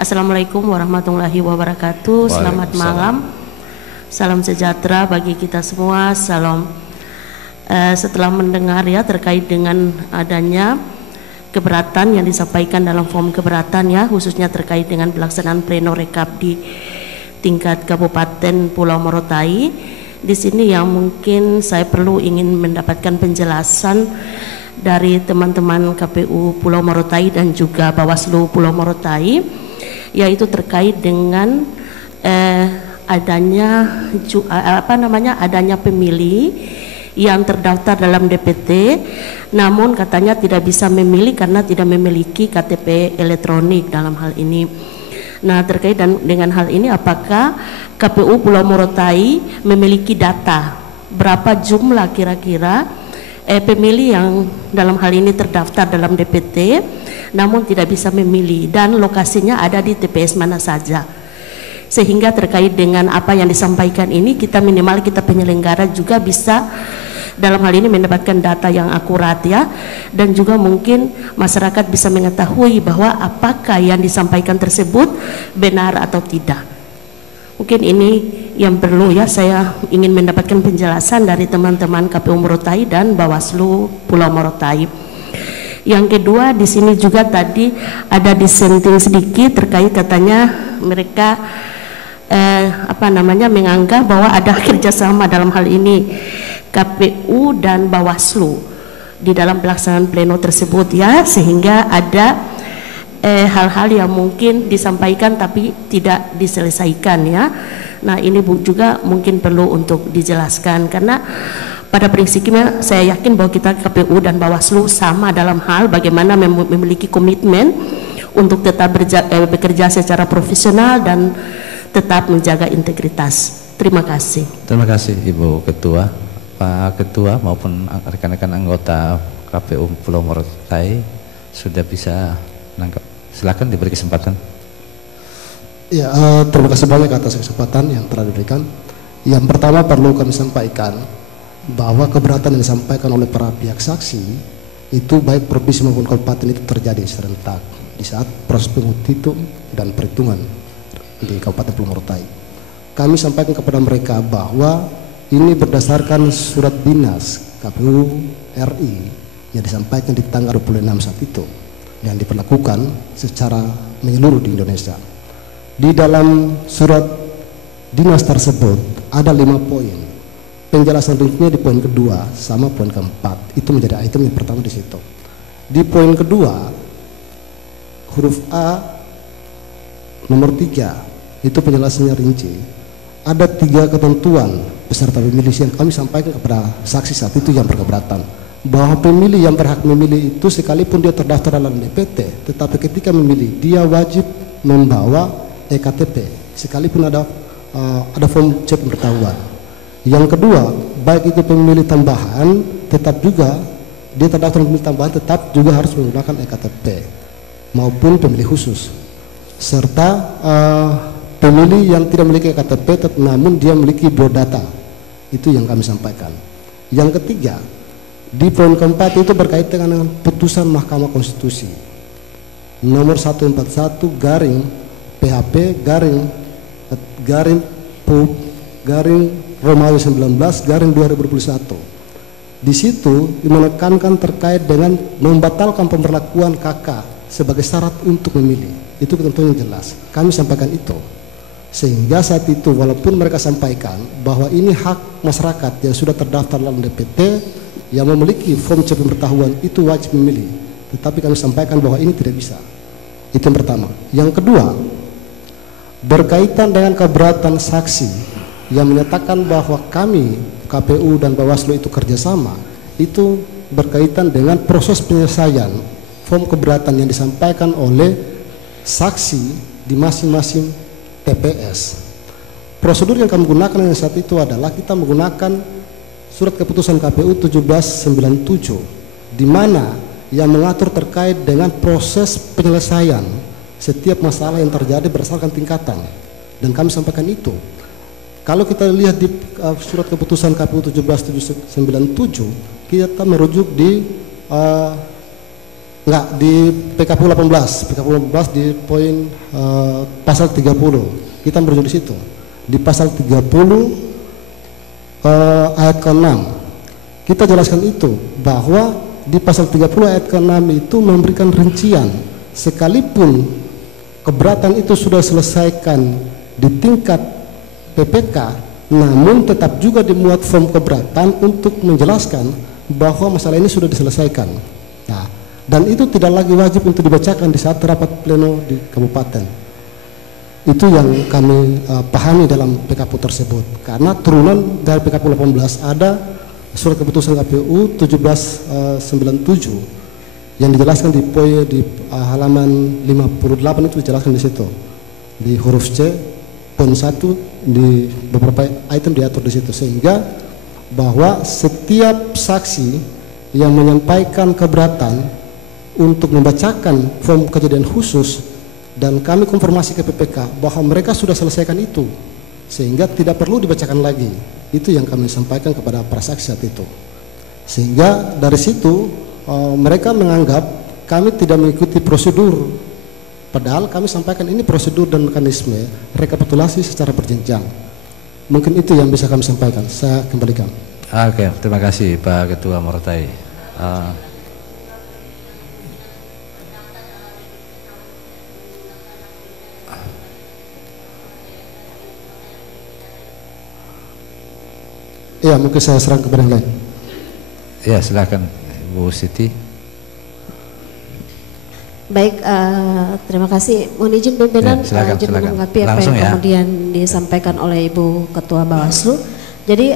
Assalamualaikum warahmatullahi wabarakatuh. Selamat malam. Salam sejahtera bagi kita semua. Salam. Setelah mendengar ya terkait dengan adanya keberatan yang disampaikan dalam form keberatan ya, khususnya terkait dengan pelaksanaan pleno rekap di tingkat Kabupaten Pulau Morotai. Di sini yang mungkin saya perlu ingin mendapatkan penjelasan dari teman-teman KPU Pulau Morotai dan juga Bawaslu Pulau Morotai, yaitu terkait dengan adanya pemilih yang terdaftar dalam DPT, namun katanya tidak bisa memilih karena tidak memiliki KTP elektronik dalam hal ini. Nah, terkait dengan hal ini, apakah KPU Pulau Morotai memiliki data berapa jumlah kira-kira pemilih yang dalam hal ini terdaftar dalam DPT namun tidak bisa memilih, dan lokasinya ada di TPS mana saja? Sehingga terkait dengan apa yang disampaikan ini, kita minimal kita penyelenggara juga bisa dalam hal ini mendapatkan data yang akurat ya, dan juga mungkin masyarakat bisa mengetahui bahwa apakah yang disampaikan tersebut benar atau tidak. Mungkin ini yang perlu ya, saya ingin mendapatkan penjelasan dari teman-teman KPU Morotai dan Bawaslu Pulau Morotai. Yang kedua, di sini juga tadi ada dissenting sedikit terkait katanya mereka menganggap bahwa ada kerjasama dalam hal ini KPU dan Bawaslu di dalam pelaksanaan pleno tersebut ya, sehingga ada hal-hal yang mungkin disampaikan tapi tidak diselesaikan ya. Nah, ini juga mungkin perlu untuk dijelaskan, karena pada prinsipnya saya yakin bahwa kita KPU dan Bawaslu sama dalam hal bagaimana memiliki komitmen untuk tetap bekerja secara profesional dan tetap menjaga integritas. Terima kasih. Terima kasih Ibu Ketua. Pak Ketua maupun rekan-rekan anggota KPU Pulau Morotai sudah bisa menangkap. Silakan diberi kesempatan. Ya, terima kasih banyak atas kesempatan yang telah diberikan. Yang pertama perlu kami sampaikan bahwa keberatan yang disampaikan oleh para pihak saksi itu baik provinsi maupun kabupaten itu terjadi serentak di saat proses penghitungan dan perhitungan di Kabupaten Pulau Morotai. Kami sampaikan kepada mereka bahwa ini berdasarkan surat dinas KPU RI yang disampaikan di tanggal 26 saat itu yang diperlakukan secara menyeluruh di Indonesia. Di dalam surat dinas tersebut ada 5 poin. Penjelasan rincinya di poin kedua sama poin keempat. Itu menjadi item yang pertama di situ. Di poin kedua huruf A nomor 3 itu penjelasannya rinci. Ada 3 ketentuan peserta pemilih yang kami sampaikan kepada saksi saat itu yang berkeberatan, bahwa pemilih yang berhak memilih itu sekalipun dia terdaftar dalam DPT, tetapi ketika memilih dia wajib membawa EKTP sekalipun ada form C pemberitahuan. Yang kedua, baik itu pemilih tambahan tetap juga dia terdaftar pemilih tambahan tetap juga harus menggunakan EKTP maupun pemilih khusus, serta pemilih yang tidak memiliki EKTP namun dia memiliki biodata. Itu yang kami sampaikan. Yang ketiga, di poin keempat itu berkaitan dengan putusan Mahkamah Konstitusi nomor 141 garing PHP garing PUB garing Romawi 19 garing 2021. Di situ menekankan terkait dengan membatalkan pemberlakuan KK sebagai syarat untuk memilih. Itu ketentuan yang jelas. Kami sampaikan itu. Sehingga saat itu walaupun mereka sampaikan bahwa ini hak masyarakat yang sudah terdaftar dalam DPT yang memiliki form C pemberitahuan itu wajib memilih, tetapi kami sampaikan bahwa ini tidak bisa. Itu yang pertama. Yang kedua, berkaitan dengan keberatan saksi yang menyatakan bahwa kami KPU dan Bawaslu itu kerjasama, itu berkaitan dengan proses penyelesaian form keberatan yang disampaikan oleh saksi di masing-masing TPS. Prosedur yang kami gunakan saat itu adalah kita menggunakan surat keputusan KPU 1797 di mana yang mengatur terkait dengan proses penyelesaian setiap masalah yang terjadi berdasarkan tingkatan, dan kami sampaikan itu. Kalau kita lihat di surat keputusan KPU 1797 kita merujuk di di PKPU 18 di poin pasal 30 kita merujuk di situ. Di pasal 30 ayat ke-6 kita jelaskan itu bahwa di pasal 30 ayat ke-6 itu memberikan rincian sekalipun keberatan itu sudah selesaikan di tingkat PPK, namun tetap juga dimuat form keberatan untuk menjelaskan bahwa masalah ini sudah diselesaikan. Nah, dan itu tidak lagi wajib untuk dibacakan di saat rapat pleno di kabupaten. Itu yang kami pahami dalam PKPU tersebut, karena turunan dari PKPU 18 ada surat keputusan KPU 1797 yang dijelaskan di poin di halaman 58 itu dijelaskan di situ di huruf C poin 1 di beberapa item diatur di situ, sehingga bahwa setiap saksi yang menyampaikan keberatan untuk membacakan form kejadian khusus dan kami konfirmasi ke PPK bahwa mereka sudah selesaikan itu sehingga tidak perlu dibacakan lagi. Itu yang kami sampaikan kepada para saksi saat itu, sehingga dari situ mereka menganggap kami tidak mengikuti prosedur, padahal kami sampaikan ini prosedur dan mekanisme rekapitulasi secara berjenjang. Mungkin itu yang bisa kami sampaikan. Saya kembalikan. Oke, terima kasih Pak Ketua Morotai. Ya, mungkin saya serang kepada yang lain. Ya, silakan Bu Siti. Baik, terima kasih. Mohon izin pimpinan izin menanggapi apa yang kemudian disampaikan oleh Ibu Ketua Bawaslu. Jadi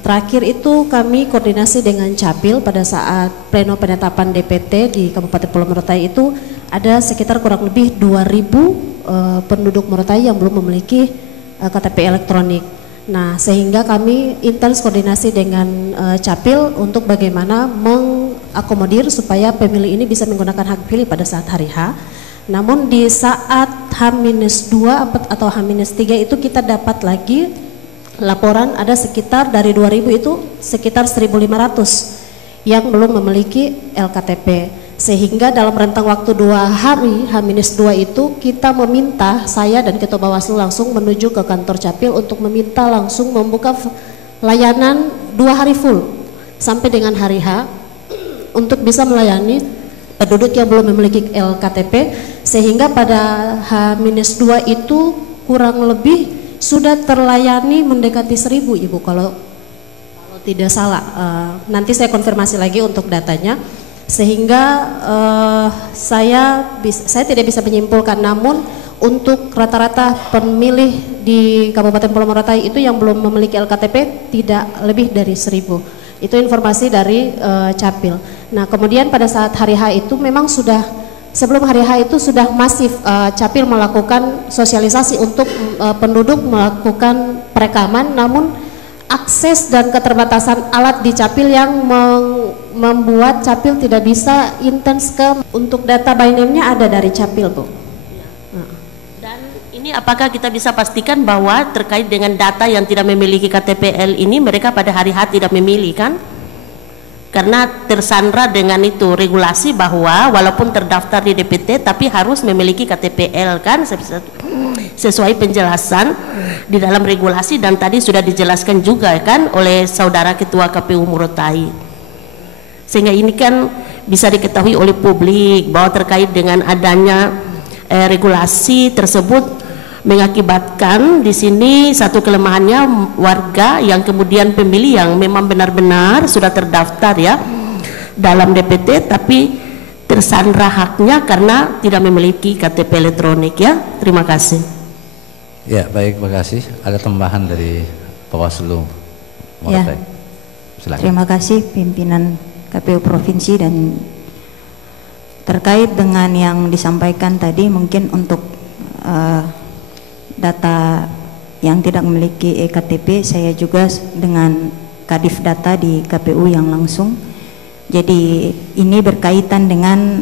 terakhir itu kami koordinasi dengan Capil pada saat pleno penetapan DPT di Kabupaten Pulau Morotai itu ada sekitar kurang lebih 2.000 penduduk Morotai yang belum memiliki KTP elektronik. Nah, sehingga kami intens koordinasi dengan Capil untuk bagaimana mengakomodir supaya pemilih ini bisa menggunakan hak pilih pada saat hari H. Namun di saat H-2 atau H-3 itu kita dapat lagi laporan ada sekitar dari 2000 itu sekitar 1500 yang belum memiliki LKTP, sehingga dalam rentang waktu 2 hari H-2 itu kita meminta, saya dan Ketua Bawaslu langsung menuju ke kantor Capil untuk meminta langsung membuka layanan 2 hari full sampai dengan hari H untuk bisa melayani penduduk yang belum memiliki LKTP, sehingga pada H-2 itu kurang lebih sudah terlayani mendekati 1000 Ibu kalau tidak salah. Nanti saya konfirmasi lagi untuk datanya, sehingga saya tidak bisa menyimpulkan, namun untuk rata-rata pemilih di Kabupaten Pulau Morotai itu yang belum memiliki LKTP tidak lebih dari 1000. Itu informasi dari Capil. Nah, kemudian pada saat hari H itu memang sudah, sebelum hari H itu sudah masif Capil melakukan sosialisasi untuk penduduk melakukan perekaman, namun akses dan keterbatasan alat di Capil yang membuat Capil tidak bisa intens untuk data by name-nya ada dari Capil, Bu. Dan ini apakah kita bisa pastikan bahwa terkait dengan data yang tidak memiliki KTPL ini mereka pada hari H tidak memilih, kan? Karena tersandra dengan itu regulasi bahwa walaupun terdaftar di DPT tapi harus memiliki KTPL, kan, sesuai penjelasan di dalam regulasi, dan tadi sudah dijelaskan juga, kan, oleh saudara Ketua KPU Morotai, sehingga ini kan bisa diketahui oleh publik bahwa terkait dengan adanya regulasi tersebut mengakibatkan di sini satu kelemahannya warga yang kemudian pemilih yang memang benar-benar sudah terdaftar ya dalam DPT tapi tersandra haknya karena tidak memiliki KTP elektronik, ya. Terima kasih. Ya, baik, terima kasih. Ada tambahan dari Bawaslu Morotai. Ya. Silakan. Terima kasih pimpinan KPU Provinsi, dan terkait dengan yang disampaikan tadi mungkin untuk data yang tidak memiliki eKTP, saya juga dengan Kadif Data di KPU yang langsung. Jadi ini berkaitan dengan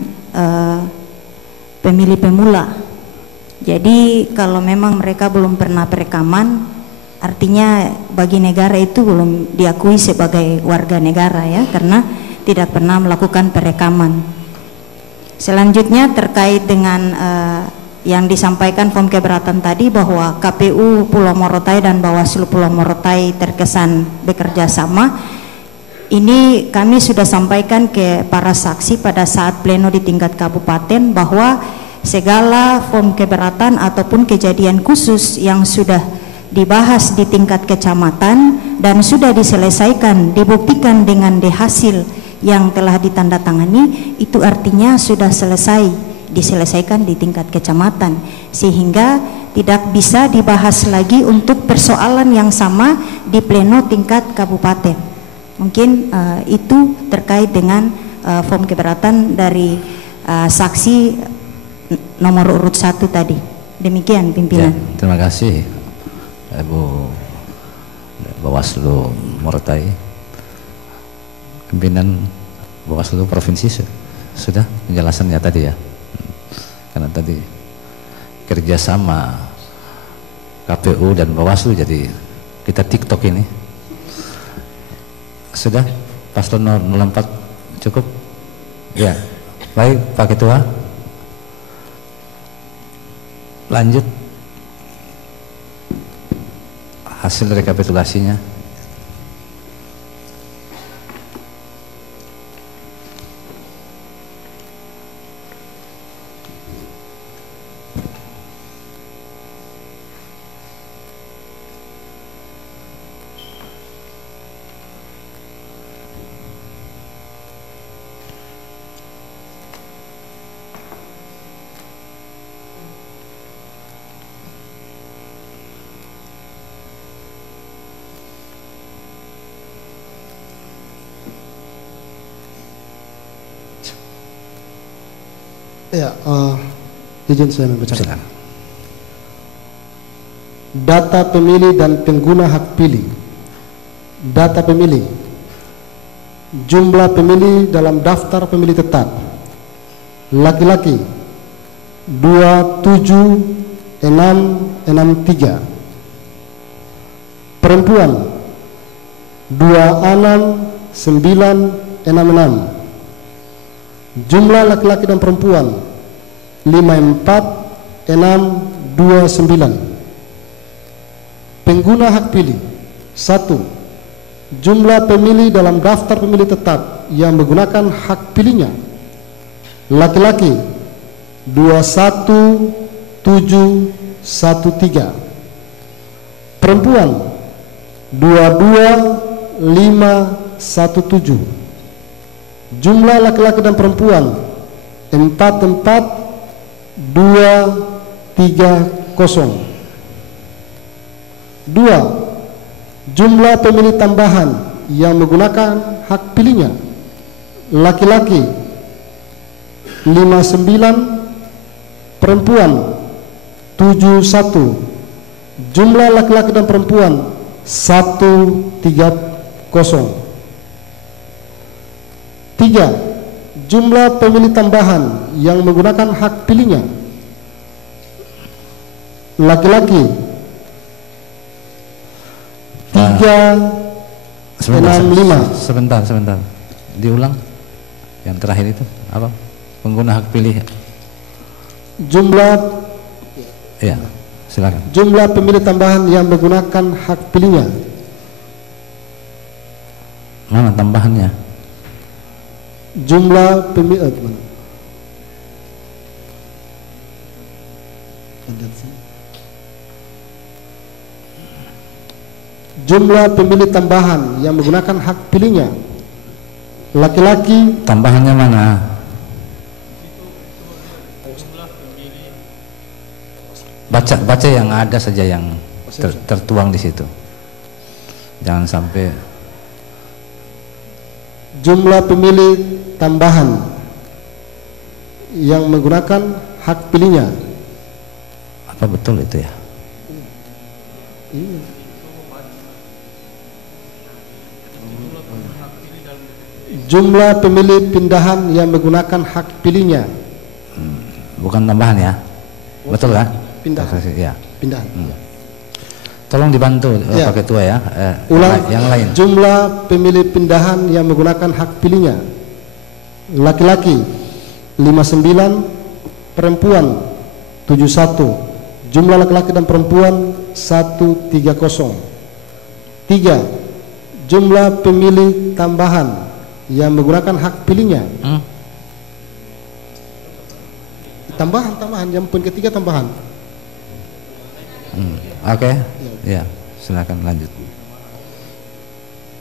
pemilih pemula. Jadi kalau memang mereka belum pernah perekaman, artinya bagi negara itu belum diakui sebagai warga negara, ya, karena tidak pernah melakukan perekaman. Selanjutnya terkait dengan yang disampaikan form keberatan tadi bahwa KPU Pulau Morotai dan Bawaslu Pulau Morotai terkesan bekerja sama. Ini kami sudah sampaikan ke para saksi pada saat pleno di tingkat kabupaten bahwa segala form keberatan ataupun kejadian khusus yang sudah dibahas di tingkat kecamatan dan sudah diselesaikan, dibuktikan dengan hasil yang telah ditandatangani, itu artinya sudah selesai diselesaikan di tingkat kecamatan, sehingga tidak bisa dibahas lagi untuk persoalan yang sama di pleno tingkat kabupaten. Mungkin itu terkait dengan form keberatan dari saksi nomor urut 1 tadi. Demikian pimpinan. Ya, terima kasih Ibu Bawaslu Morotai. Pimpinan Bawaslu Provinsi sudah penjelasannya tadi, ya. Karena tadi kerjasama KPU dan Bawaslu, jadi kita TikTok ini. Sudah, Paslon 04 cukup? Ya, baik Pak Ketua. Lanjut hasil rekapitulasinya. Ya, izin saya membacakan. Data pemilih dan pengguna hak pilih. Data pemilih. Jumlah pemilih dalam daftar pemilih tetap. Laki-laki 27663. Perempuan 26966. Jumlah laki-laki dan perempuan 54629. Pengguna hak pilih 1. Jumlah pemilih dalam daftar pemilih tetap yang menggunakan hak pilihnya: laki-laki 21713, perempuan 22517. Jumlah laki-laki dan perempuan 44230. 2. Jumlah pemilih tambahan yang menggunakan hak pilihnya: laki-laki 59, perempuan 71. Jumlah laki-laki dan perempuan 130. 3. Jumlah pemilih tambahan yang menggunakan hak pilihnya: laki-laki 365. Sebentar. Diulang. Yang terakhir itu apa? Pengguna hak pilih. Jumlah, ya, silakan. Jumlah pemilih tambahan yang menggunakan hak pilihnya. Mana tambahannya? Jumlah pemilih jumlah pemilih tambahan yang menggunakan hak pilihnya: laki-laki. Tambahannya mana? Baca yang ada saja, yang tertuang di situ. Jangan sampai. Jumlah pemilih tambahan yang menggunakan hak pilihnya. Apa betul itu ya? Iya. Jumlah pemilih pindahan yang menggunakan hak pilihnya. Bukan tambahan ya? Betul kan? Pindahan. Ya. Pindahan. Tolong dibantu Pak Ketua ya. Ulang. Yang lain. Jumlah pemilih pindahan yang menggunakan hak pilihnya: laki-laki 59, perempuan 71. Jumlah laki-laki dan perempuan 130. 3. Jumlah pemilih tambahan yang menggunakan hak pilihnya. Tambahan yang poin ketiga tambahan. Oke. Ya, silakan lanjut.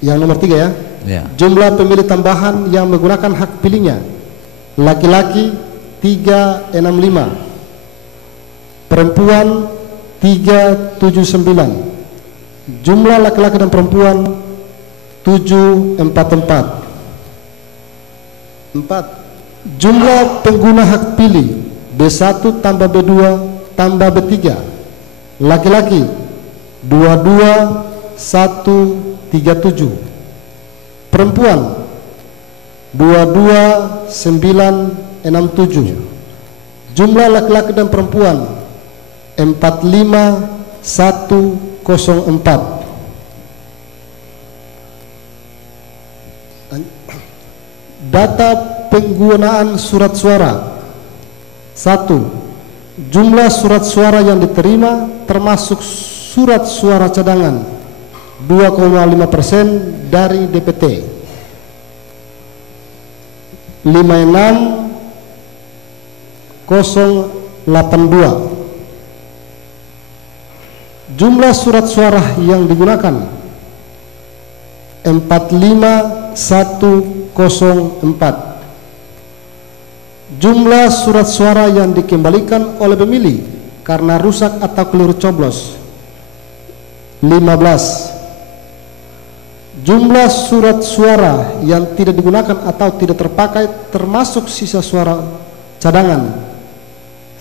Yang nomor 3 ya. Ya. Jumlah pemilih tambahan yang menggunakan hak pilihnya: laki-laki 365, perempuan 379. Jumlah laki-laki dan perempuan 744. 4. Jumlah pengguna hak pilih B1 tambah B2 tambah B3: laki-laki 22137, perempuan 22967. Jumlah laki-laki dan perempuan 45104. Data penggunaan surat suara: 1. Jumlah surat suara yang diterima termasuk surat suara cadangan 2,5% dari DPT. 56082. Jumlah surat suara yang digunakan 45104. Jumlah surat suara yang dikembalikan oleh pemilih karena rusak atau keliru coblos 15. Jumlah surat suara yang tidak digunakan atau tidak terpakai termasuk sisa suara cadangan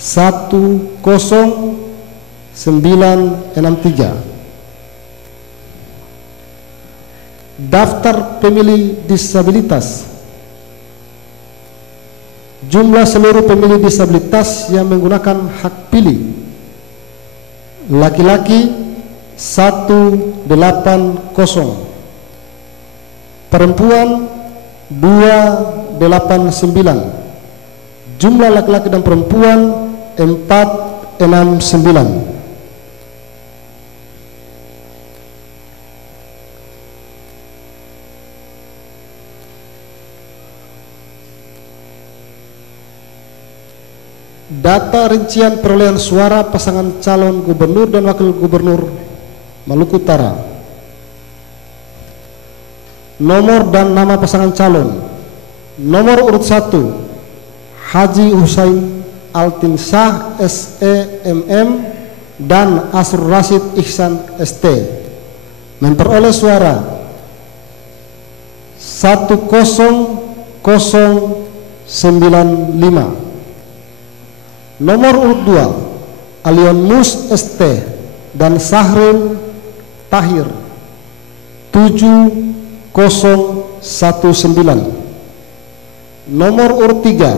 10963. Daftar pemilih disabilitas: jumlah seluruh pemilih disabilitas yang menggunakan hak pilih: laki-laki 180. Perempuan 289. Jumlah laki-laki dan perempuan 469. Data rincian perolehan suara pasangan calon gubernur dan wakil gubernur Maluku Utara. Nomor dan nama pasangan calon. Nomor urut 1 Haji Husain Altinsah SEMM dan Asrul Rasid Ihsan ST memperoleh suara 10095. Nomor urut 2 Alion Mus ST dan Sahrul Tahir 7019. Nomor urut 3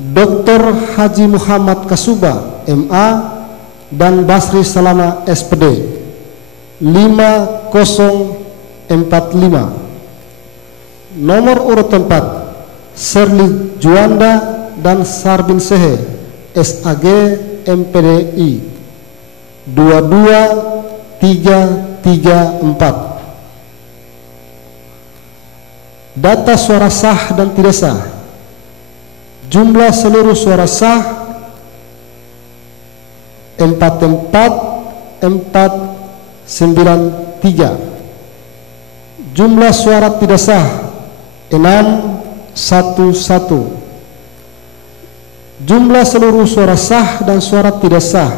Dr. Haji Muhammad Kasuba MA dan Basri Salama SPD 5045. Nomor urut 4 Serli Juanda dan Sarbin Sehe SAG MPDI 22334. Data suara sah dan tidak sah. Jumlah seluruh suara sah 44493. Jumlah suara tidak sah 611. Jumlah seluruh suara sah dan suara tidak sah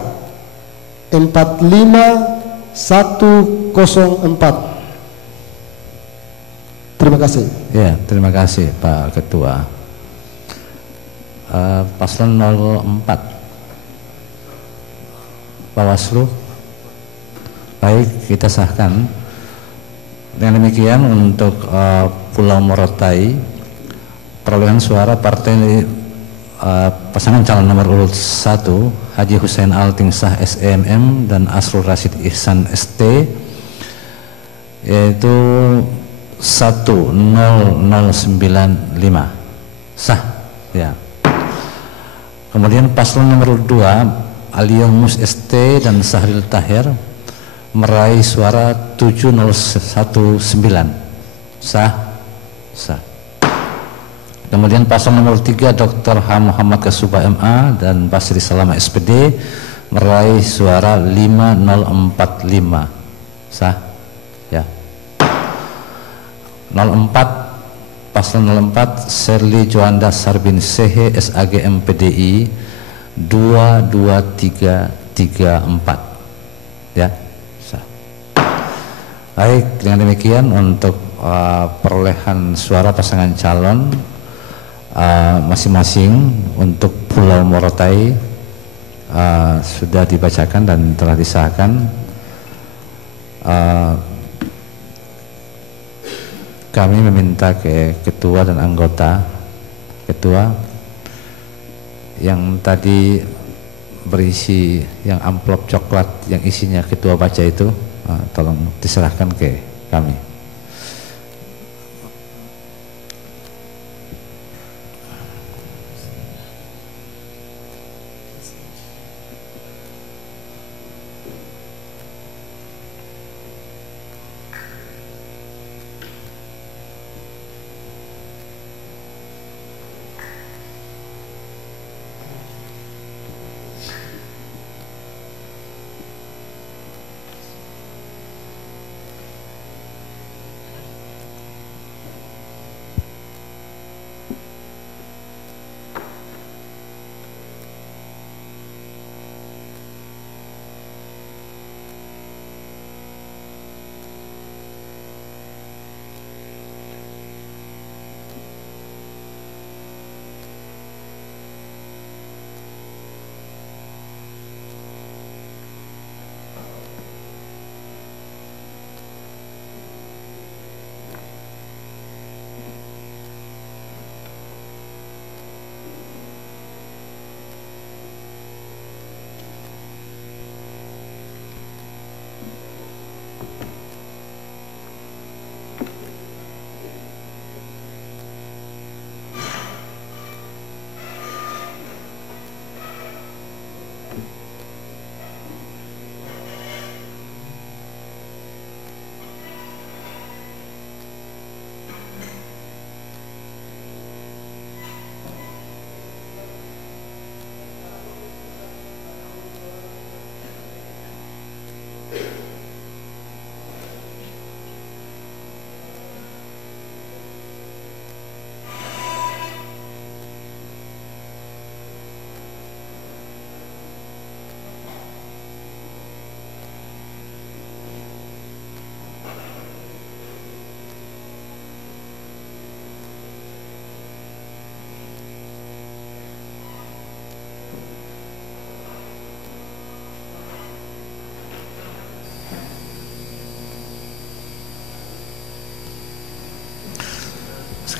45104. Terima kasih. Ya, terima kasih Pak Ketua. Paslon 04 Bawaslu. Baik, kita sahkan. Dengan demikian untuk Pulau Morotai, perolehan suara partai pasangan calon nomor urut 1 Haji Husain Altinsah SEMM dan Asrul Rasid Ihsan ST yaitu 10095 sah ya. Kemudian paslon nomor 2 Alion Mus ST dan Sahril Tahir meraih suara 7019 sah. Kemudian paslon nomor 3 Dr. H. Muhammad Kasuba MA dan Basri Salama SPD meraih suara 5045 sah ya. 04 paslon 04 Serli Juanda Sarbin Sehe SAG MPDI 22334 ya sah. Baik, dengan demikian untuk perolehan suara pasangan calon masing-masing untuk Pulau Morotai sudah dibacakan dan telah disahkan. Kami meminta ke ketua dan anggota ketua yang tadi berisi yang amplop coklat yang isinya ketua baca itu, tolong diserahkan ke kami.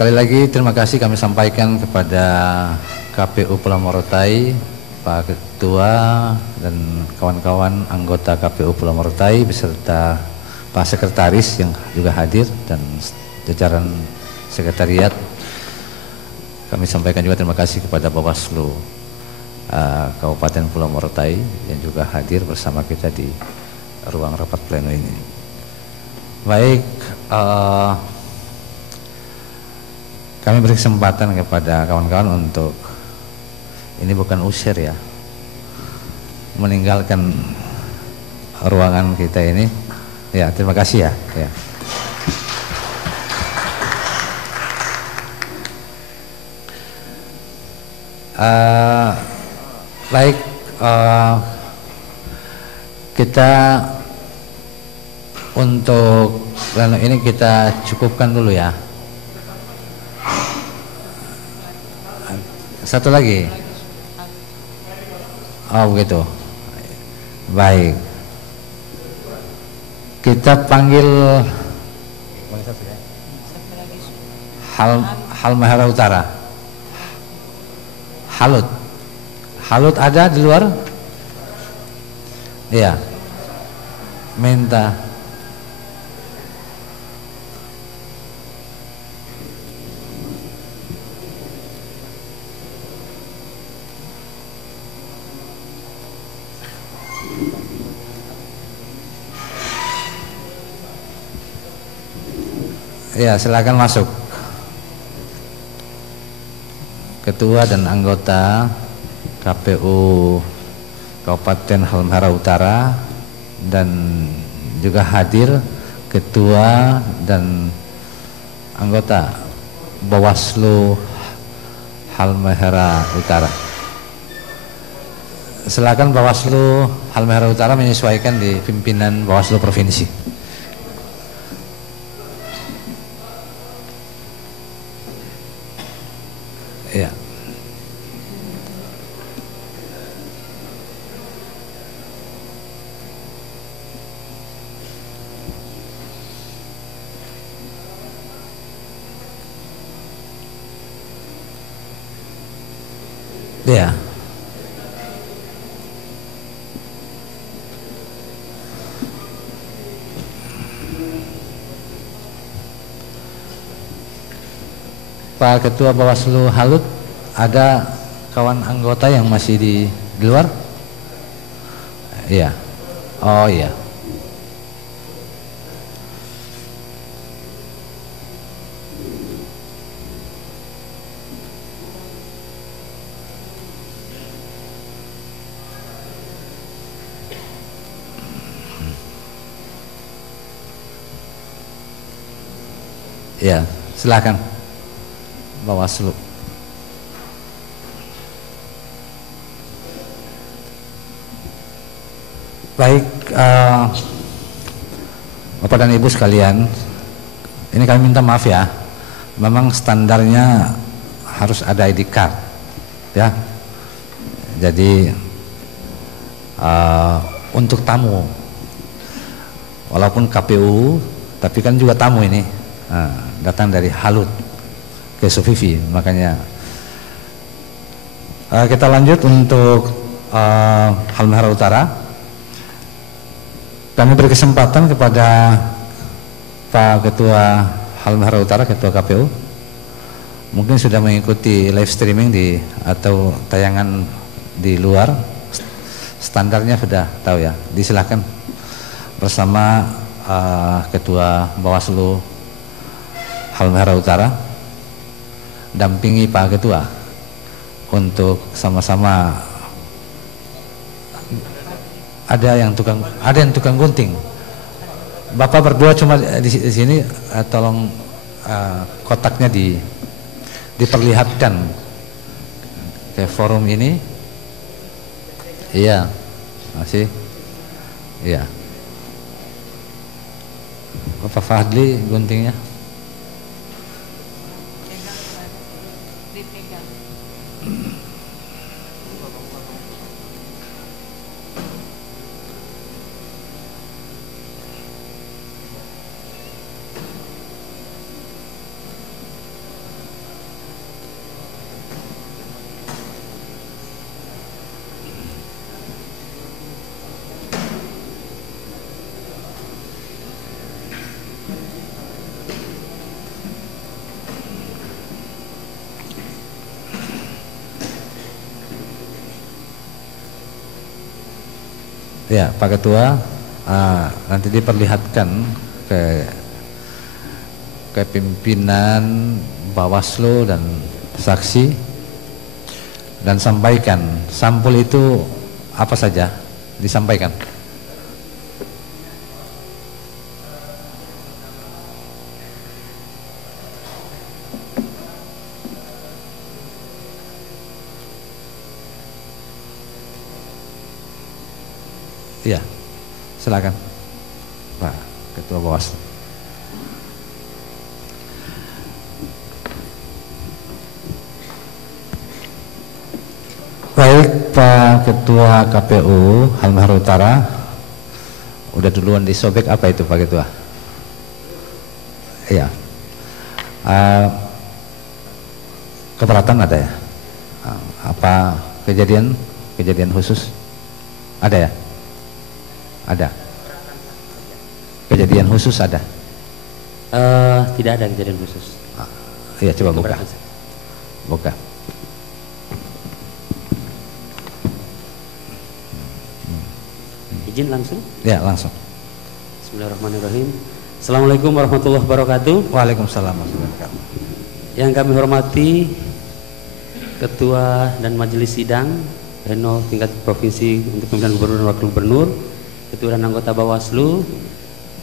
Sekali lagi terima kasih kami sampaikan kepada KPU Pulau Morotai, Pak Ketua dan kawan-kawan anggota KPU Pulau Morotai beserta Pak Sekretaris yang juga hadir dan jajaran sekretariat. Kami sampaikan juga terima kasih kepada Bawaslu Kabupaten Pulau Morotai yang juga hadir bersama kita di ruang rapat pleno ini. Baik, kami beri kesempatan kepada kawan-kawan untuk, ini bukan usir ya, meninggalkan ruangan kita ini. Ya, terima kasih ya. Baik, kita untuk pleno ini kita cukupkan dulu ya. Satu lagi. Oh begitu. Baik. Kita panggil Halmahera Utara. Halut ada di luar? Iya. Minta. Ya, silakan masuk. Ketua dan anggota KPU Kabupaten Halmahera Utara dan juga hadir Ketua dan anggota Bawaslu Halmahera Utara. Silakan Bawaslu Halmahera Utara menyesuaikan di pimpinan Bawaslu Provinsi. Ya. Ya. Pak Ketua Bawaslu Halut, ada kawan anggota yang masih di luar? Iya. Oh iya. Ya, silakan Bawaslu. Baik, Bapak dan Ibu sekalian, ini kami minta maaf ya, memang standarnya harus ada ID card, ya. Jadi untuk tamu, walaupun KPU, tapi kan juga tamu ini, datang dari Halut ke Sufifi, makanya kita lanjut untuk Halmahera Utara. Kami beri kesempatan kepada Pak Ketua Halmahera Utara, Ketua KPU, mungkin sudah mengikuti live streaming atau tayangan di luar, standarnya sudah tahu ya. Disilakan bersama Ketua Bawaslu Halmahera Utara, dampingi Pak Ketua untuk sama-sama. Ada yang tukang gunting. Bapak berdua cuma di sini, tolong kotaknya diperlihatkan ke forum ini. Iya, masih. Iya. Bapak Fadli guntingnya. Ya, Pak Ketua, nanti diperlihatkan ke pimpinan Bawaslu dan saksi dan sampaikan sampul itu apa saja disampaikan. Iya, silakan Pak Ketua Bawaslu. Baik, Pak Ketua KPU Halmahera Utara, udah duluan disobek apa itu Pak Ketua? Iya, keberatan ada ya? Apa kejadian khusus? Ada ya? Ada. Kejadian khusus ada? Tidak ada kejadian khusus. Iya, coba buka. Buka. Izin langsung? Ya, langsung. Bismillahirrahmanirrahim. Assalamualaikum warahmatullahi wabarakatuh. Waalaikumsalam warahmatullahi wabarakatuh. Yang kami hormati Ketua dan Majelis Sidang Pleno tingkat provinsi untuk pemilihan gubernur dan wakil gubernur, Ketua dan anggota Bawaslu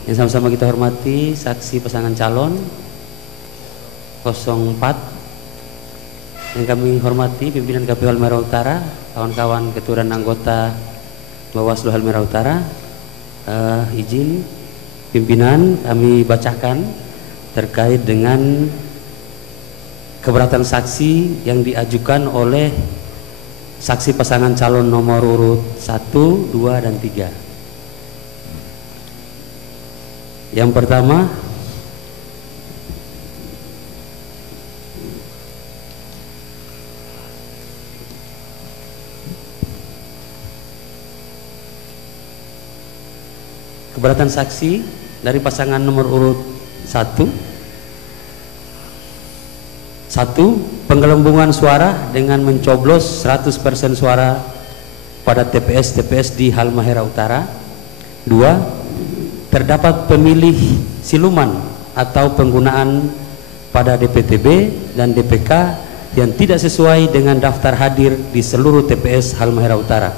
yang sama-sama kita hormati, saksi pasangan calon 04, yang kami hormati pimpinan KPU Halmahera Utara, kawan-kawan Ketua dan anggota Bawaslu Halmahera Utara. Izin pimpinan kami bacakan terkait dengan keberatan saksi yang diajukan oleh saksi pasangan calon nomor urut 1, 2, dan 3. Yang pertama, keberatan saksi dari pasangan nomor urut 1, penggelembungan suara dengan mencoblos 100% suara pada TPS di Halmahera Utara. 2, terdapat pemilih siluman atau penggunaan pada DPTB dan DPK yang tidak sesuai dengan daftar hadir di seluruh TPS Halmahera Utara.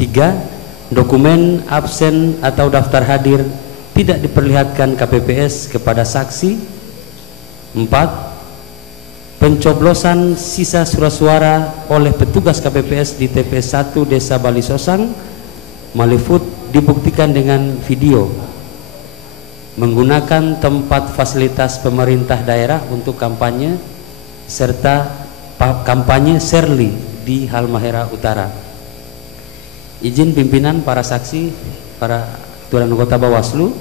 3, dokumen absen atau daftar hadir tidak diperlihatkan KPPS kepada saksi. 4, pencoblosan sisa surat suara oleh petugas KPPS di TPS 1 Desa Bali Sosang, Malifut dibuktikan dengan video menggunakan tempat fasilitas pemerintah daerah untuk kampanye serta kampanye Serli di Halmahera Utara. Izin pimpinan, para saksi, para ketua dan anggota Bawaslu,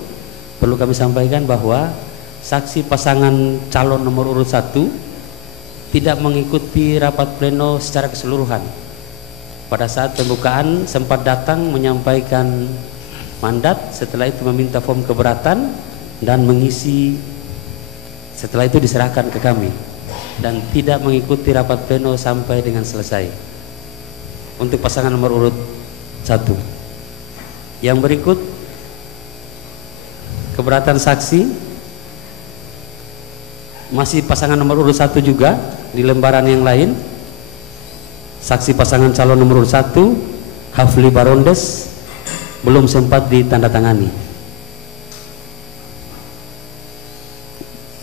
perlu kami sampaikan bahwa saksi pasangan calon nomor urut 1 tidak mengikuti rapat pleno secara keseluruhan. Pada saat pembukaan sempat datang menyampaikan mandat, setelah itu meminta form keberatan dan mengisi, setelah itu diserahkan ke kami dan tidak mengikuti rapat pleno sampai dengan selesai. Untuk pasangan nomor urut 1. Yang berikut keberatan saksi masih pasangan nomor urut 1 juga di lembaran yang lain. Saksi pasangan calon nomor 1 Hafli Barondes belum sempat ditandatangani.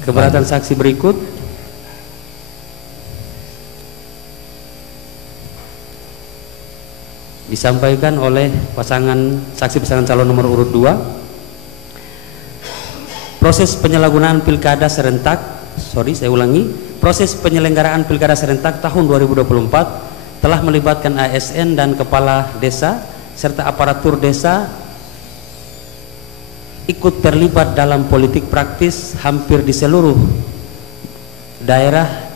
Keberatan saksi berikut disampaikan oleh saksi pasangan calon nomor urut 2. Proses penyalahgunaan pilkada serentak, proses penyelenggaraan pilkada serentak tahun 2024 telah melibatkan ASN dan kepala desa serta aparatur desa ikut terlibat dalam politik praktis hampir di seluruh daerah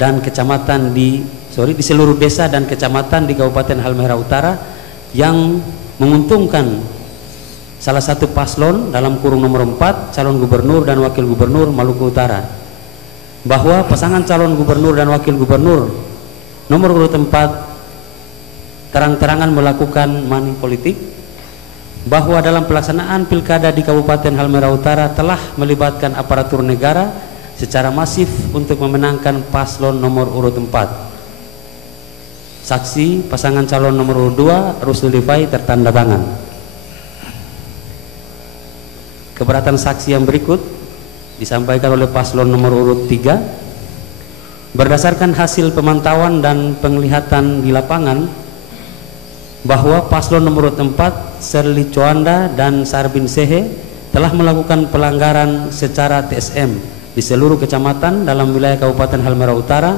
dan kecamatan di seluruh desa dan kecamatan di Kabupaten Halmahera Utara yang menguntungkan salah satu paslon dalam kurung nomor 4 calon gubernur dan wakil gubernur Maluku Utara, bahwa pasangan calon gubernur dan wakil gubernur nomor urut 4 terang-terangan melakukan money politik bahwa dalam pelaksanaan pilkada di Kabupaten Halmahera Utara telah melibatkan aparatur negara secara masif untuk memenangkan paslon nomor urut 4. Saksi pasangan calon nomor urut 2 Rusli Rifai tertanda tangan. Keberatan saksi yang berikut disampaikan oleh paslon nomor urut 3. Berdasarkan hasil pemantauan dan penglihatan di lapangan bahwa paslon nomor 4 Serli Coanda dan Sarbin Sehe telah melakukan pelanggaran secara TSM di seluruh kecamatan dalam wilayah Kabupaten Halmahera Utara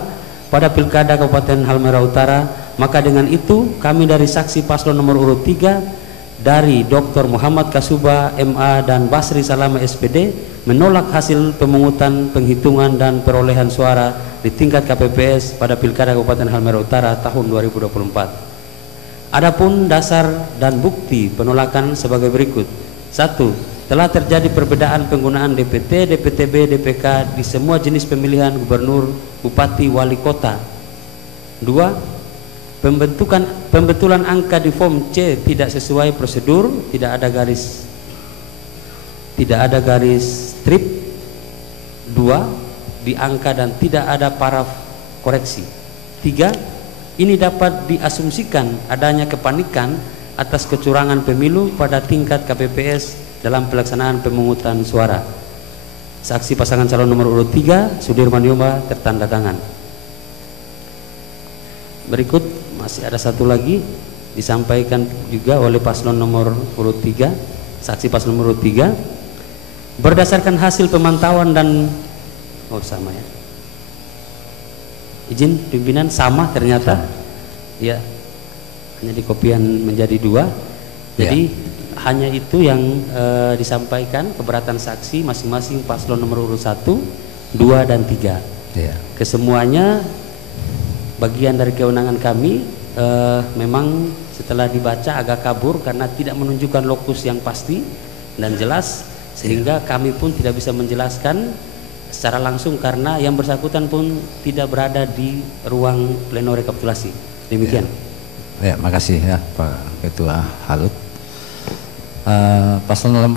pada pilkada Kabupaten Halmahera Utara, maka dengan itu kami dari saksi paslon nomor urut 3 dari Dr. Muhammad Kasuba MA dan Basri Salama SPD menolak hasil pemungutan, penghitungan dan perolehan suara di tingkat KPPS pada pilkada Kabupaten Halmahera Utara tahun 2024. Adapun dasar dan bukti penolakan sebagai berikut. 1. Telah terjadi perbedaan penggunaan DPT, DPTB, DPK di semua jenis pemilihan gubernur, bupati, wali kota. 2. Pembetulan angka di form C tidak sesuai prosedur, tidak ada garis strip 2 di angka dan tidak ada paraf koreksi. 3. Ini dapat diasumsikan adanya kepanikan atas kecurangan pemilu pada tingkat KPPS dalam pelaksanaan pemungutan suara. Saksi pasangan calon nomor urut 3 Sudirman Yoma tertanda tangan. Berikut masih ada satu lagi disampaikan juga oleh paslon nomor urut 3, saksi paslon nomor urut 3. Berdasarkan hasil pemantauan dan sama ya. Izin pimpinan sama ternyata ya, hanya dikopian menjadi 2. Jadi hanya itu yang disampaikan keberatan saksi masing-masing paslon nomor urut 1, 2 dan 3. Kesemuanya bagian dari kewenangan kami, memang setelah dibaca agak kabur karena tidak menunjukkan lokus yang pasti dan jelas, sehingga kami pun tidak bisa menjelaskan secara langsung karena yang bersangkutan pun tidak berada di ruang pleno rekapitulasi. Demikian. Ya, makasih ya Pak Ketua Halut. Paslon 4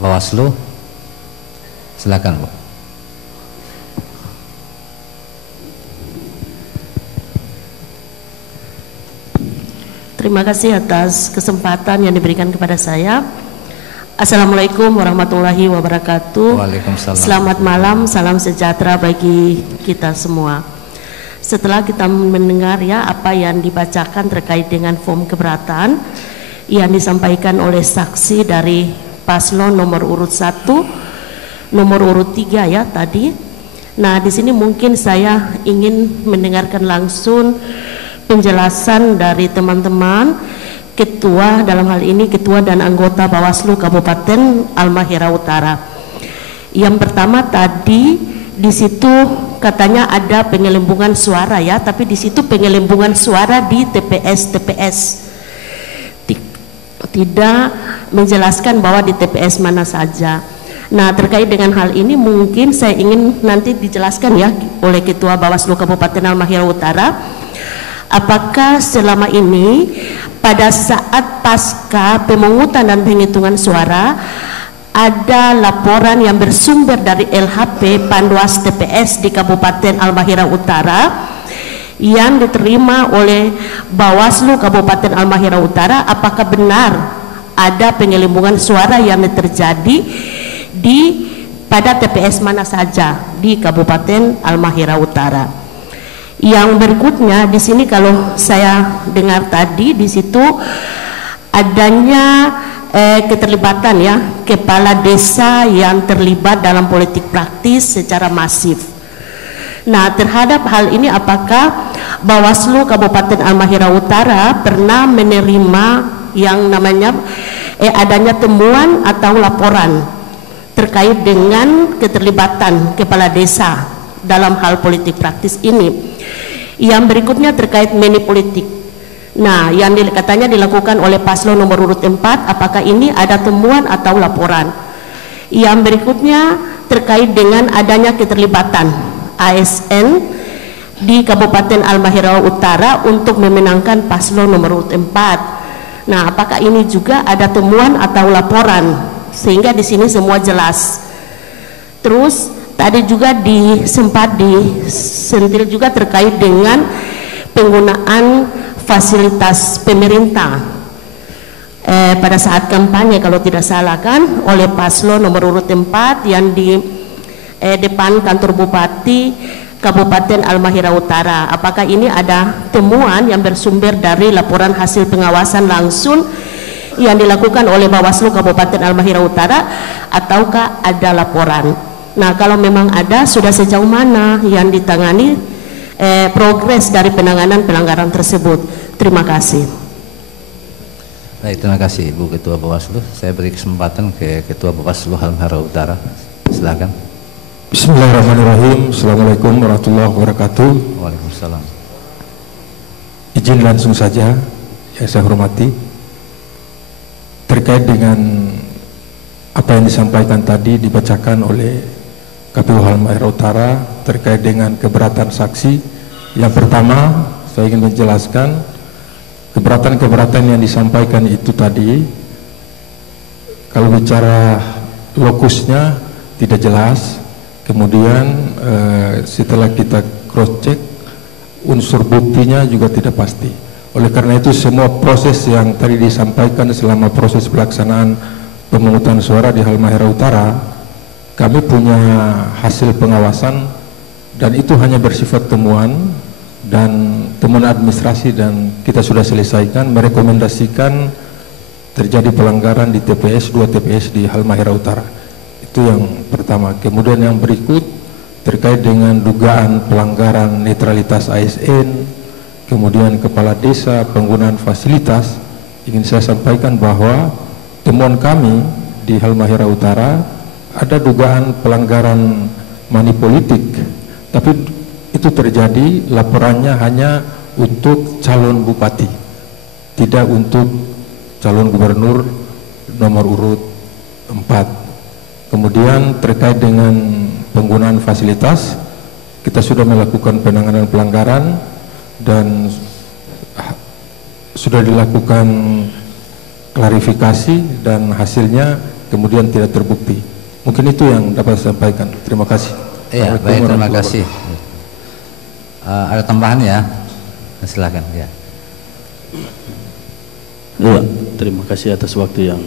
Bawaslu, silakan Bu. Terima kasih atas kesempatan yang diberikan kepada saya. Assalamualaikum warahmatullahi wabarakatuh. Waalaikumsalam. Selamat malam, salam sejahtera bagi kita semua. Setelah kita mendengar ya apa yang dibacakan terkait dengan form keberatan yang disampaikan oleh saksi dari paslon nomor urut 1, nomor urut 3 ya tadi. Nah, di sini mungkin saya ingin mendengarkan langsung penjelasan dari teman-teman ketua, dalam hal ini ketua dan anggota Bawaslu Kabupaten Halmahera Utara. Yang pertama tadi di situ katanya ada penggelembungan suara ya, tapi di situ penggelembungan suara di TPS. Tidak menjelaskan bahwa di TPS mana saja. Nah, terkait dengan hal ini mungkin saya ingin nanti dijelaskan ya oleh ketua Bawaslu Kabupaten Halmahera Utara. Apakah selama ini pada saat pasca pemungutan dan penghitungan suara ada laporan yang bersumber dari LHP Panwas TPS di Kabupaten Halmahera Utara yang diterima oleh Bawaslu Kabupaten Halmahera Utara, apakah benar ada penggelembungan suara yang terjadi pada TPS mana saja di Kabupaten Halmahera Utara? Yang berikutnya di sini kalau saya dengar tadi di situ adanya keterlibatan ya kepala desa yang terlibat dalam politik praktis secara masif. Nah, terhadap hal ini apakah Bawaslu Kabupaten Halmahera Utara pernah menerima yang namanya adanya temuan atau laporan terkait dengan keterlibatan kepala desa dalam hal politik praktis ini? Yang berikutnya terkait money politik. Nah, yang katanya dilakukan oleh paslon nomor urut 4, apakah ini ada temuan atau laporan? Yang berikutnya terkait dengan adanya keterlibatan ASN di Kabupaten Halmahera Utara untuk memenangkan paslon nomor urut 4. Nah, apakah ini juga ada temuan atau laporan sehingga di sini semua jelas. Terus tadi juga sempat disentil juga terkait dengan penggunaan fasilitas pemerintah pada saat kampanye kalau tidak salah kan oleh paslon nomor urut 4 yang di depan kantor Bupati Kabupaten Halmahera Utara. Apakah ini ada temuan yang bersumber dari laporan hasil pengawasan langsung yang dilakukan oleh Bawaslu Kabupaten Halmahera Utara ataukah ada laporan? Nah, kalau memang ada, sudah sejauh mana yang ditangani progres dari penanganan pelanggaran tersebut? Terima kasih. Baik, terima kasih Ibu Ketua Bawaslu. Saya beri kesempatan ke Ketua Bawaslu Halmahera Utara. Silakan. Bismillahirrahmanirrahim. Assalamualaikum warahmatullahi wabarakatuh. Waalaikumsalam. Izin langsung saja yang saya hormati, terkait dengan apa yang disampaikan tadi dibacakan oleh KPU Halmahera Utara terkait dengan keberatan saksi. Yang pertama, saya ingin menjelaskan keberatan-keberatan yang disampaikan itu tadi, kalau bicara lokusnya tidak jelas. Kemudian setelah kita cross check, unsur buktinya juga tidak pasti. Oleh karena itu semua proses yang tadi disampaikan selama proses pelaksanaan pemungutan suara di Halmahera Utara, kami punya hasil pengawasan dan itu hanya bersifat temuan dan temuan administrasi, dan kita sudah selesaikan merekomendasikan terjadi pelanggaran di TPS 2 TPS di Halmahera Utara. Itu yang pertama. Kemudian yang berikut terkait dengan dugaan pelanggaran netralitas ASN, kemudian kepala desa, penggunaan fasilitas, ingin saya sampaikan bahwa temuan kami di Halmahera Utara ada dugaan pelanggaran money politik, tapi itu terjadi laporannya hanya untuk calon bupati, tidak untuk calon gubernur nomor urut 4. Kemudian terkait dengan penggunaan fasilitas, kita sudah melakukan penanganan pelanggaran dan sudah dilakukan klarifikasi dan hasilnya kemudian tidak terbukti. Mungkin itu yang dapat saya sampaikan. Terima kasih. Iya, baik, terima kasih. Ada tambahan ya? Silakan ya. Ya, terima kasih atas waktu yang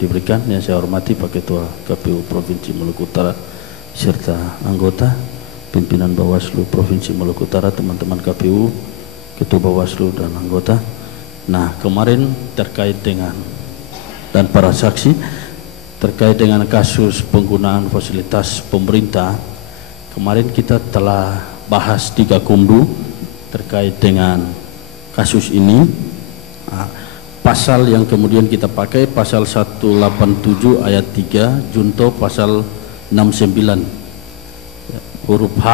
diberikan. Yang saya hormati Pak Ketua KPU Provinsi Maluku Utara serta anggota pimpinan Bawaslu Provinsi Maluku Utara, teman-teman KPU, Ketua Bawaslu dan anggota. Nah, kemarin terkait dengan dan para saksi terkait dengan kasus penggunaan fasilitas pemerintah, kemarin kita telah bahas di Gakumdu terkait dengan kasus ini. Nah, pasal yang kemudian kita pakai pasal 187 ayat 3 junto pasal 69 huruf H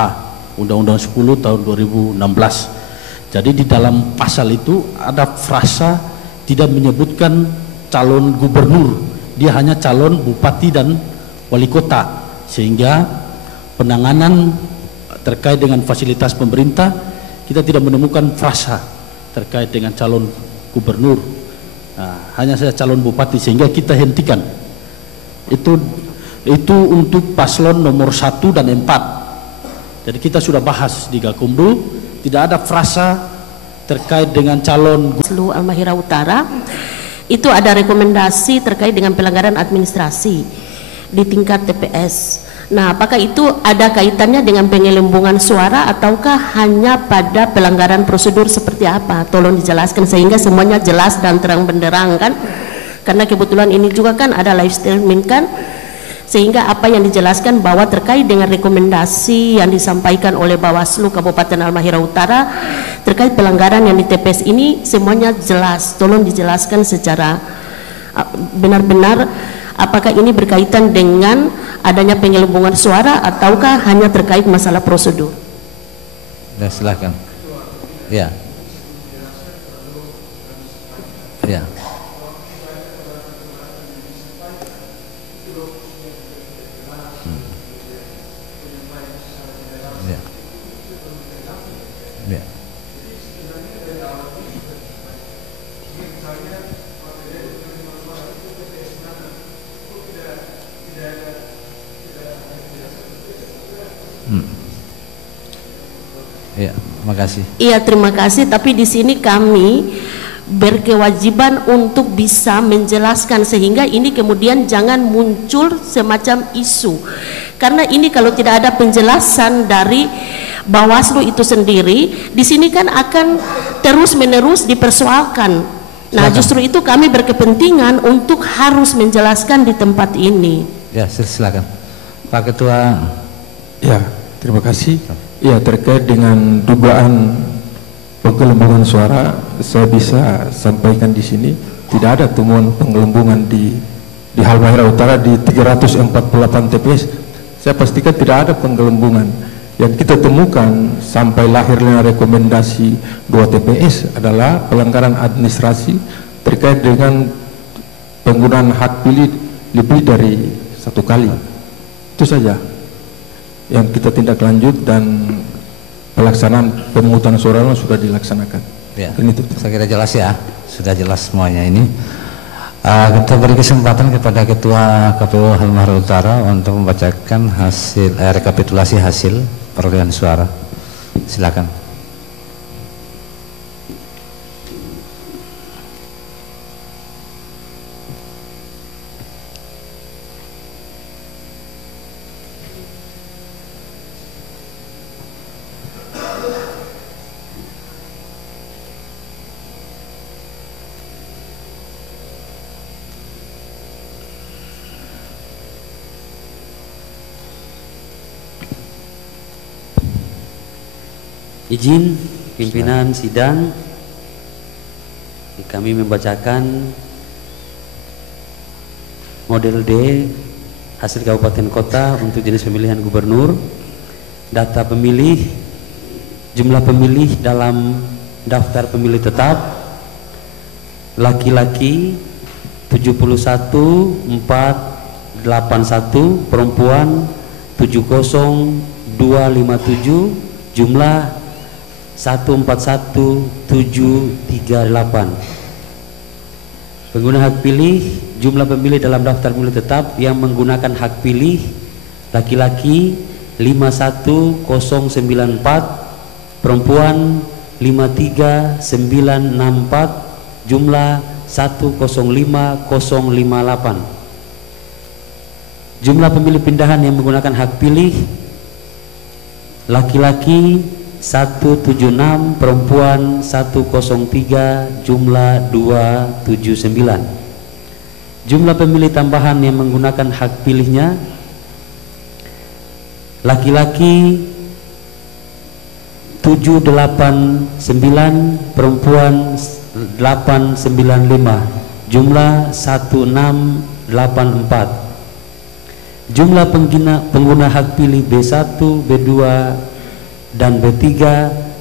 Undang-Undang 10 tahun 2016. Jadi di dalam pasal itu ada frasa tidak menyebutkan calon gubernur, dia hanya calon bupati dan wali kota, sehingga penanganan terkait dengan fasilitas pemerintah kita tidak menemukan frasa terkait dengan calon gubernur. Nah, hanya saya calon bupati, sehingga kita hentikan. Itu untuk paslon nomor 1 dan 4. Jadi kita sudah bahas di Gakumdu, tidak ada frasa terkait dengan calon Bawaslu Halmahera Utara. Itu ada rekomendasi terkait dengan pelanggaran administrasi di tingkat TPS. Nah, apakah itu ada kaitannya dengan penggelembungan suara ataukah hanya pada pelanggaran prosedur seperti apa? Tolong dijelaskan sehingga semuanya jelas dan terang benderang kan? Karena kebetulan ini juga kan ada live streaming kan? Sehingga apa yang dijelaskan bahwa terkait dengan rekomendasi yang disampaikan oleh Bawaslu Kabupaten Halmahera Utara terkait pelanggaran yang di TPS ini semuanya jelas. Tolong dijelaskan secara benar-benar apakah ini berkaitan dengan adanya penggelembungan suara ataukah hanya terkait masalah prosedur? Ya, silakan. Ya. Ya. Ya, makasih. Iya, terima kasih. Tapi di sini kami berkewajiban untuk bisa menjelaskan sehingga ini kemudian jangan muncul semacam isu. Karena ini kalau tidak ada penjelasan dari Bawaslu itu sendiri, di sini kan akan terus-menerus dipersoalkan. Nah, justru itu kami berkepentingan untuk harus menjelaskan di tempat ini. Ya, silakan. Pak Ketua. Ya, terima kasih. Ya, terkait dengan dugaan penggelembungan suara, saya bisa sampaikan di sini tidak ada temuan penggelembungan di Halmahera Utara di 348 TPS. Saya pastikan tidak ada penggelembungan. Yang kita temukan sampai lahirnya rekomendasi 2 TPS adalah pelanggaran administrasi terkait dengan penggunaan hak pilih lebih dari 1 kali. Itu saja yang kita tindak lanjut dan pelaksanaan pemungutan suara sudah dilaksanakan. Ya, saya kira jelas ya, sudah jelas semuanya ini. Kita beri kesempatan kepada Ketua KPU Halmahera Utara untuk membacakan hasil rekapitulasi hasil perolehan suara. Silakan. Izin pimpinan sidang, kami membacakan model D hasil kabupaten kota untuk jenis pemilihan gubernur, data pemilih, jumlah pemilih dalam daftar pemilih tetap, laki-laki 71.481, perempuan 70.257, jumlah 141.738. Pengguna hak pilih, jumlah pemilih dalam daftar pemilih tetap yang menggunakan hak pilih, laki-laki 51.094, perempuan 53.964, jumlah 105.058. Jumlah pemilih pindahan yang menggunakan hak pilih, laki-laki 176, perempuan 103, jumlah 279. Jumlah pemilih tambahan yang menggunakan hak pilihnya, laki-laki 789, perempuan 895, jumlah 1684. Jumlah pengguna hak pilih B1, B2 dan B3,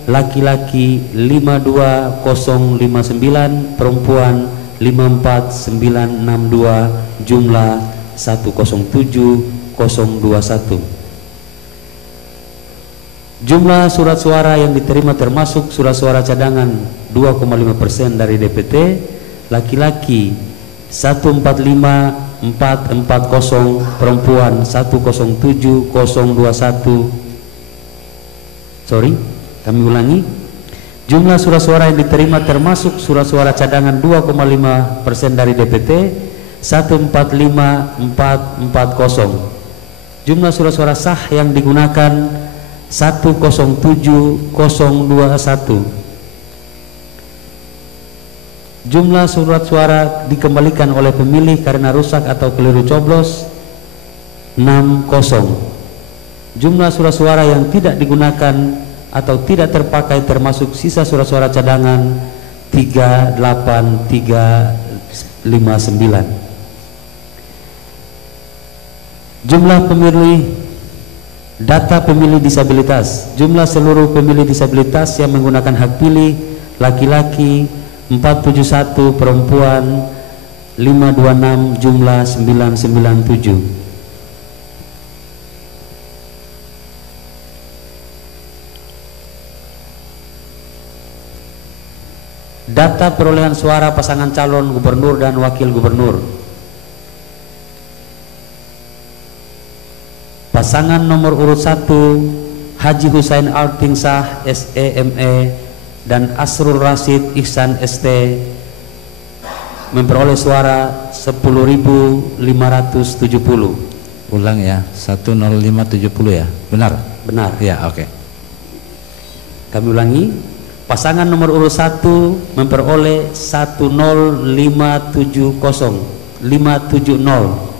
laki-laki 52059, perempuan 54962, jumlah 107021. Jumlah surat suara yang diterima termasuk surat suara cadangan 2,5% dari DPT, laki-laki 145440, perempuan 107021. Kami ulangi. Jumlah surat suara yang diterima termasuk surat suara cadangan 2,5% dari DPT 145440. Jumlah surat suara sah yang digunakan 107021. Jumlah surat suara dikembalikan oleh pemilih karena rusak atau keliru coblos 60. Jumlah surat suara yang tidak digunakan atau tidak terpakai termasuk sisa surat suara cadangan 38359. Jumlah pemilih data pemilih disabilitas, jumlah seluruh pemilih disabilitas yang menggunakan hak pilih, laki-laki 471, perempuan 526, jumlah 997. Data perolehan suara pasangan calon gubernur dan wakil gubernur. pasangan nomor urut 1 Haji Husain Altingsah SEME dan Asrul Rasid Ihsan ST memperoleh suara 10.570. Ulang ya, 10570 ya, benar? Benar. Ya, oke. Kami ulangi, pasangan nomor urut 1 memperoleh 10570.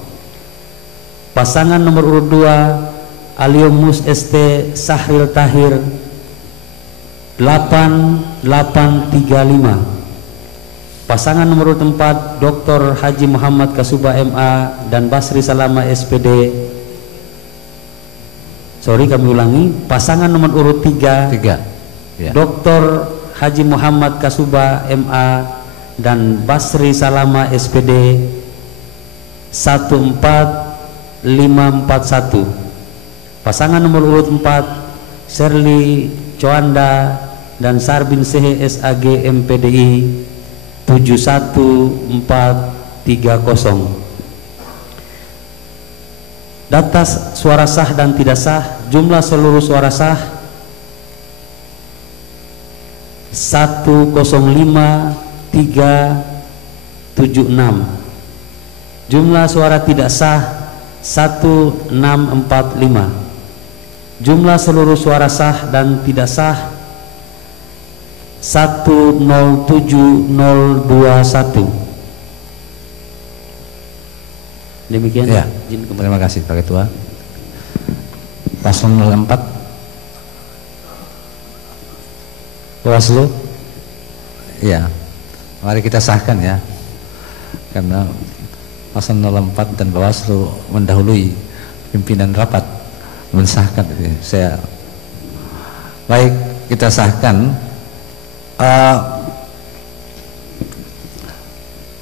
Pasangan nomor urut 2 Aliomus ST Sahril Tahir 8835. Pasangan nomor urut 4 Dr. Haji Muhammad Kasuba MA dan Basri Salama SPD. Sorry, kami ulangi, pasangan nomor urut 3 ya. Dr. Haji Muhammad Kasuba MA dan Basri Salama SPD 14541. Pasangan nomor urut 4 Sherly Coanda dan Sarbin Sehe SAG MPDI 71430. Data suara sah dan tidak sah, jumlah seluruh suara sah 105376. Jumlah suara tidak sah 1645. Jumlah seluruh suara sah dan tidak sah 107021. Demikian ya. Terima kasih Pak Ketua. Paslon 04 Bawaslu. Ya, mari kita sahkan ya, karena Paslon 04 dan Bawaslu mendahului pimpinan rapat mensahkan. Saya baik, kita sahkan.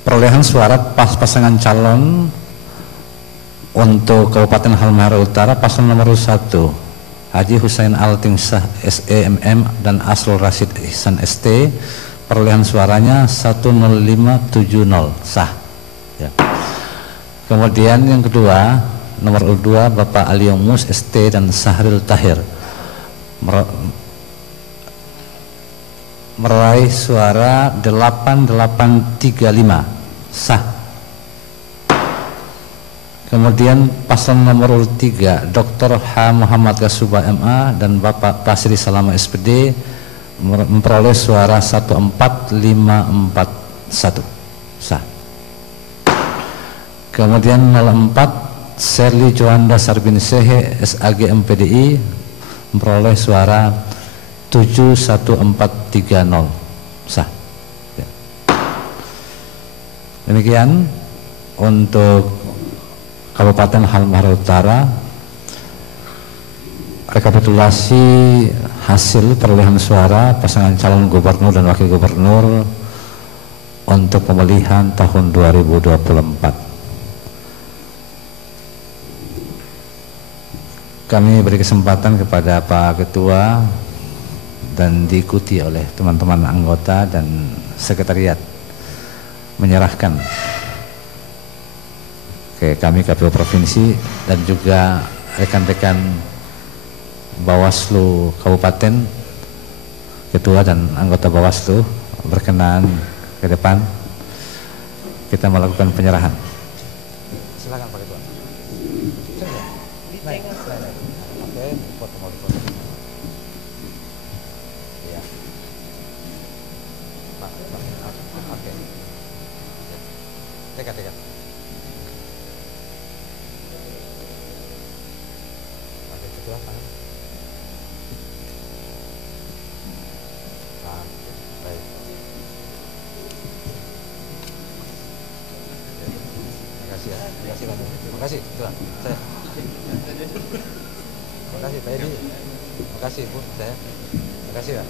Perolehan suara pasangan calon untuk Kabupaten Halmahera Utara, paslon nomor 1 Haji Husain Altingsah SEMM dan Asrul Rasid Ihsan ST, perolehan suaranya 10570, sah ya. Kemudian yang kedua, nomor 2 Bapak Aliomus ST dan Sahril Tahir meraih suara 8835, sah. Kemudian paslon nomor 3 Dr. H. Muhammad Kasuba MA dan Bapak Basri Salama SPD memperoleh suara 14541, sah. Kemudian 04 Sherly Joanda Sarbin Sehe SAG MPDI memperoleh suara 71430, sah ya. Demikian untuk Kabupaten Halmahera Utara. Rekapitulasi hasil perolehan suara pasangan calon gubernur dan wakil gubernur untuk pemilihan tahun 2024. Kami beri kesempatan kepada Pak Ketua dan diikuti oleh teman-teman anggota dan sekretariat menyerahkan ke kami KPU Provinsi dan juga rekan-rekan Bawaslu Kabupaten, Ketua dan anggota Bawaslu berkenan ke depan kita melakukan penyerahan. Silakan Pak Ketua. Oke, foto. Ya. Pak. Oke. Dekat. Terima kasih Tuan. Saya. Terima kasih Pak Edi. Terima kasih Bu. Saya. Terima kasih ya.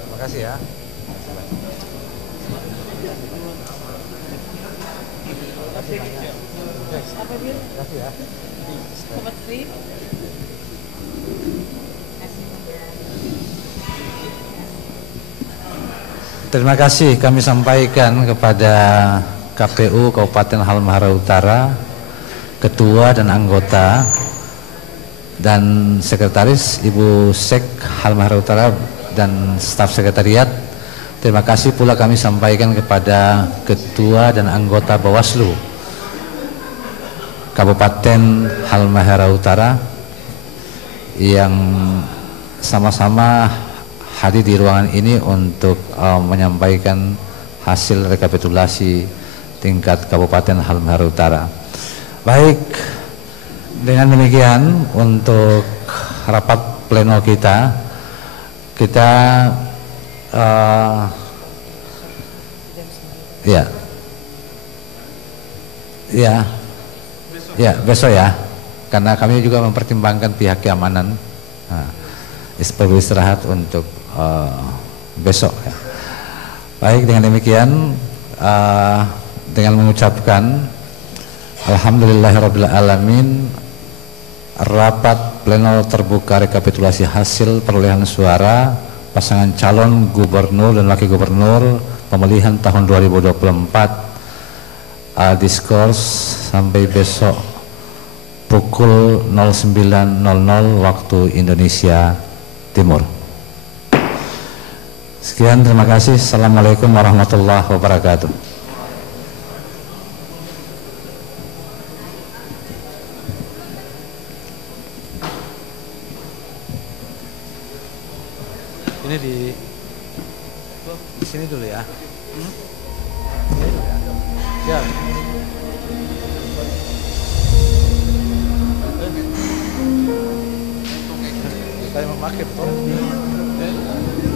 Terima kasih ya. Terima kasih banyak. Terima kasih ya. Terima kasih kami sampaikan kepada KPU Kabupaten Halmahera Utara, Ketua dan anggota dan Sekretaris Ibu Sek Halmahera Utara dan staf sekretariat. Terima kasih pula kami sampaikan kepada Ketua dan anggota Bawaslu Kabupaten Halmahera Utara yang sama-sama hadir di ruangan ini untuk menyampaikan hasil rekapitulasi tingkat Kabupaten Halmahera Utara. Baik, dengan demikian untuk rapat pleno kita besok ya, karena kami juga mempertimbangkan pihak keamanan. Perlu istirahat untuk besok ya. Baik, dengan demikian dengan mengucapkan alhamdulillahirabbil alamin, rapat pleno terbuka rekapitulasi hasil perolehan suara pasangan calon gubernur dan wakil gubernur pemilihan tahun 2024 diskors sampai besok pukul 09.00 waktu Indonesia Timur. Sekian, terima kasih. Assalamualaikum warahmatullahi wabarakatuh. Ini di sini dulu ya. Ya. Saya memakai betul.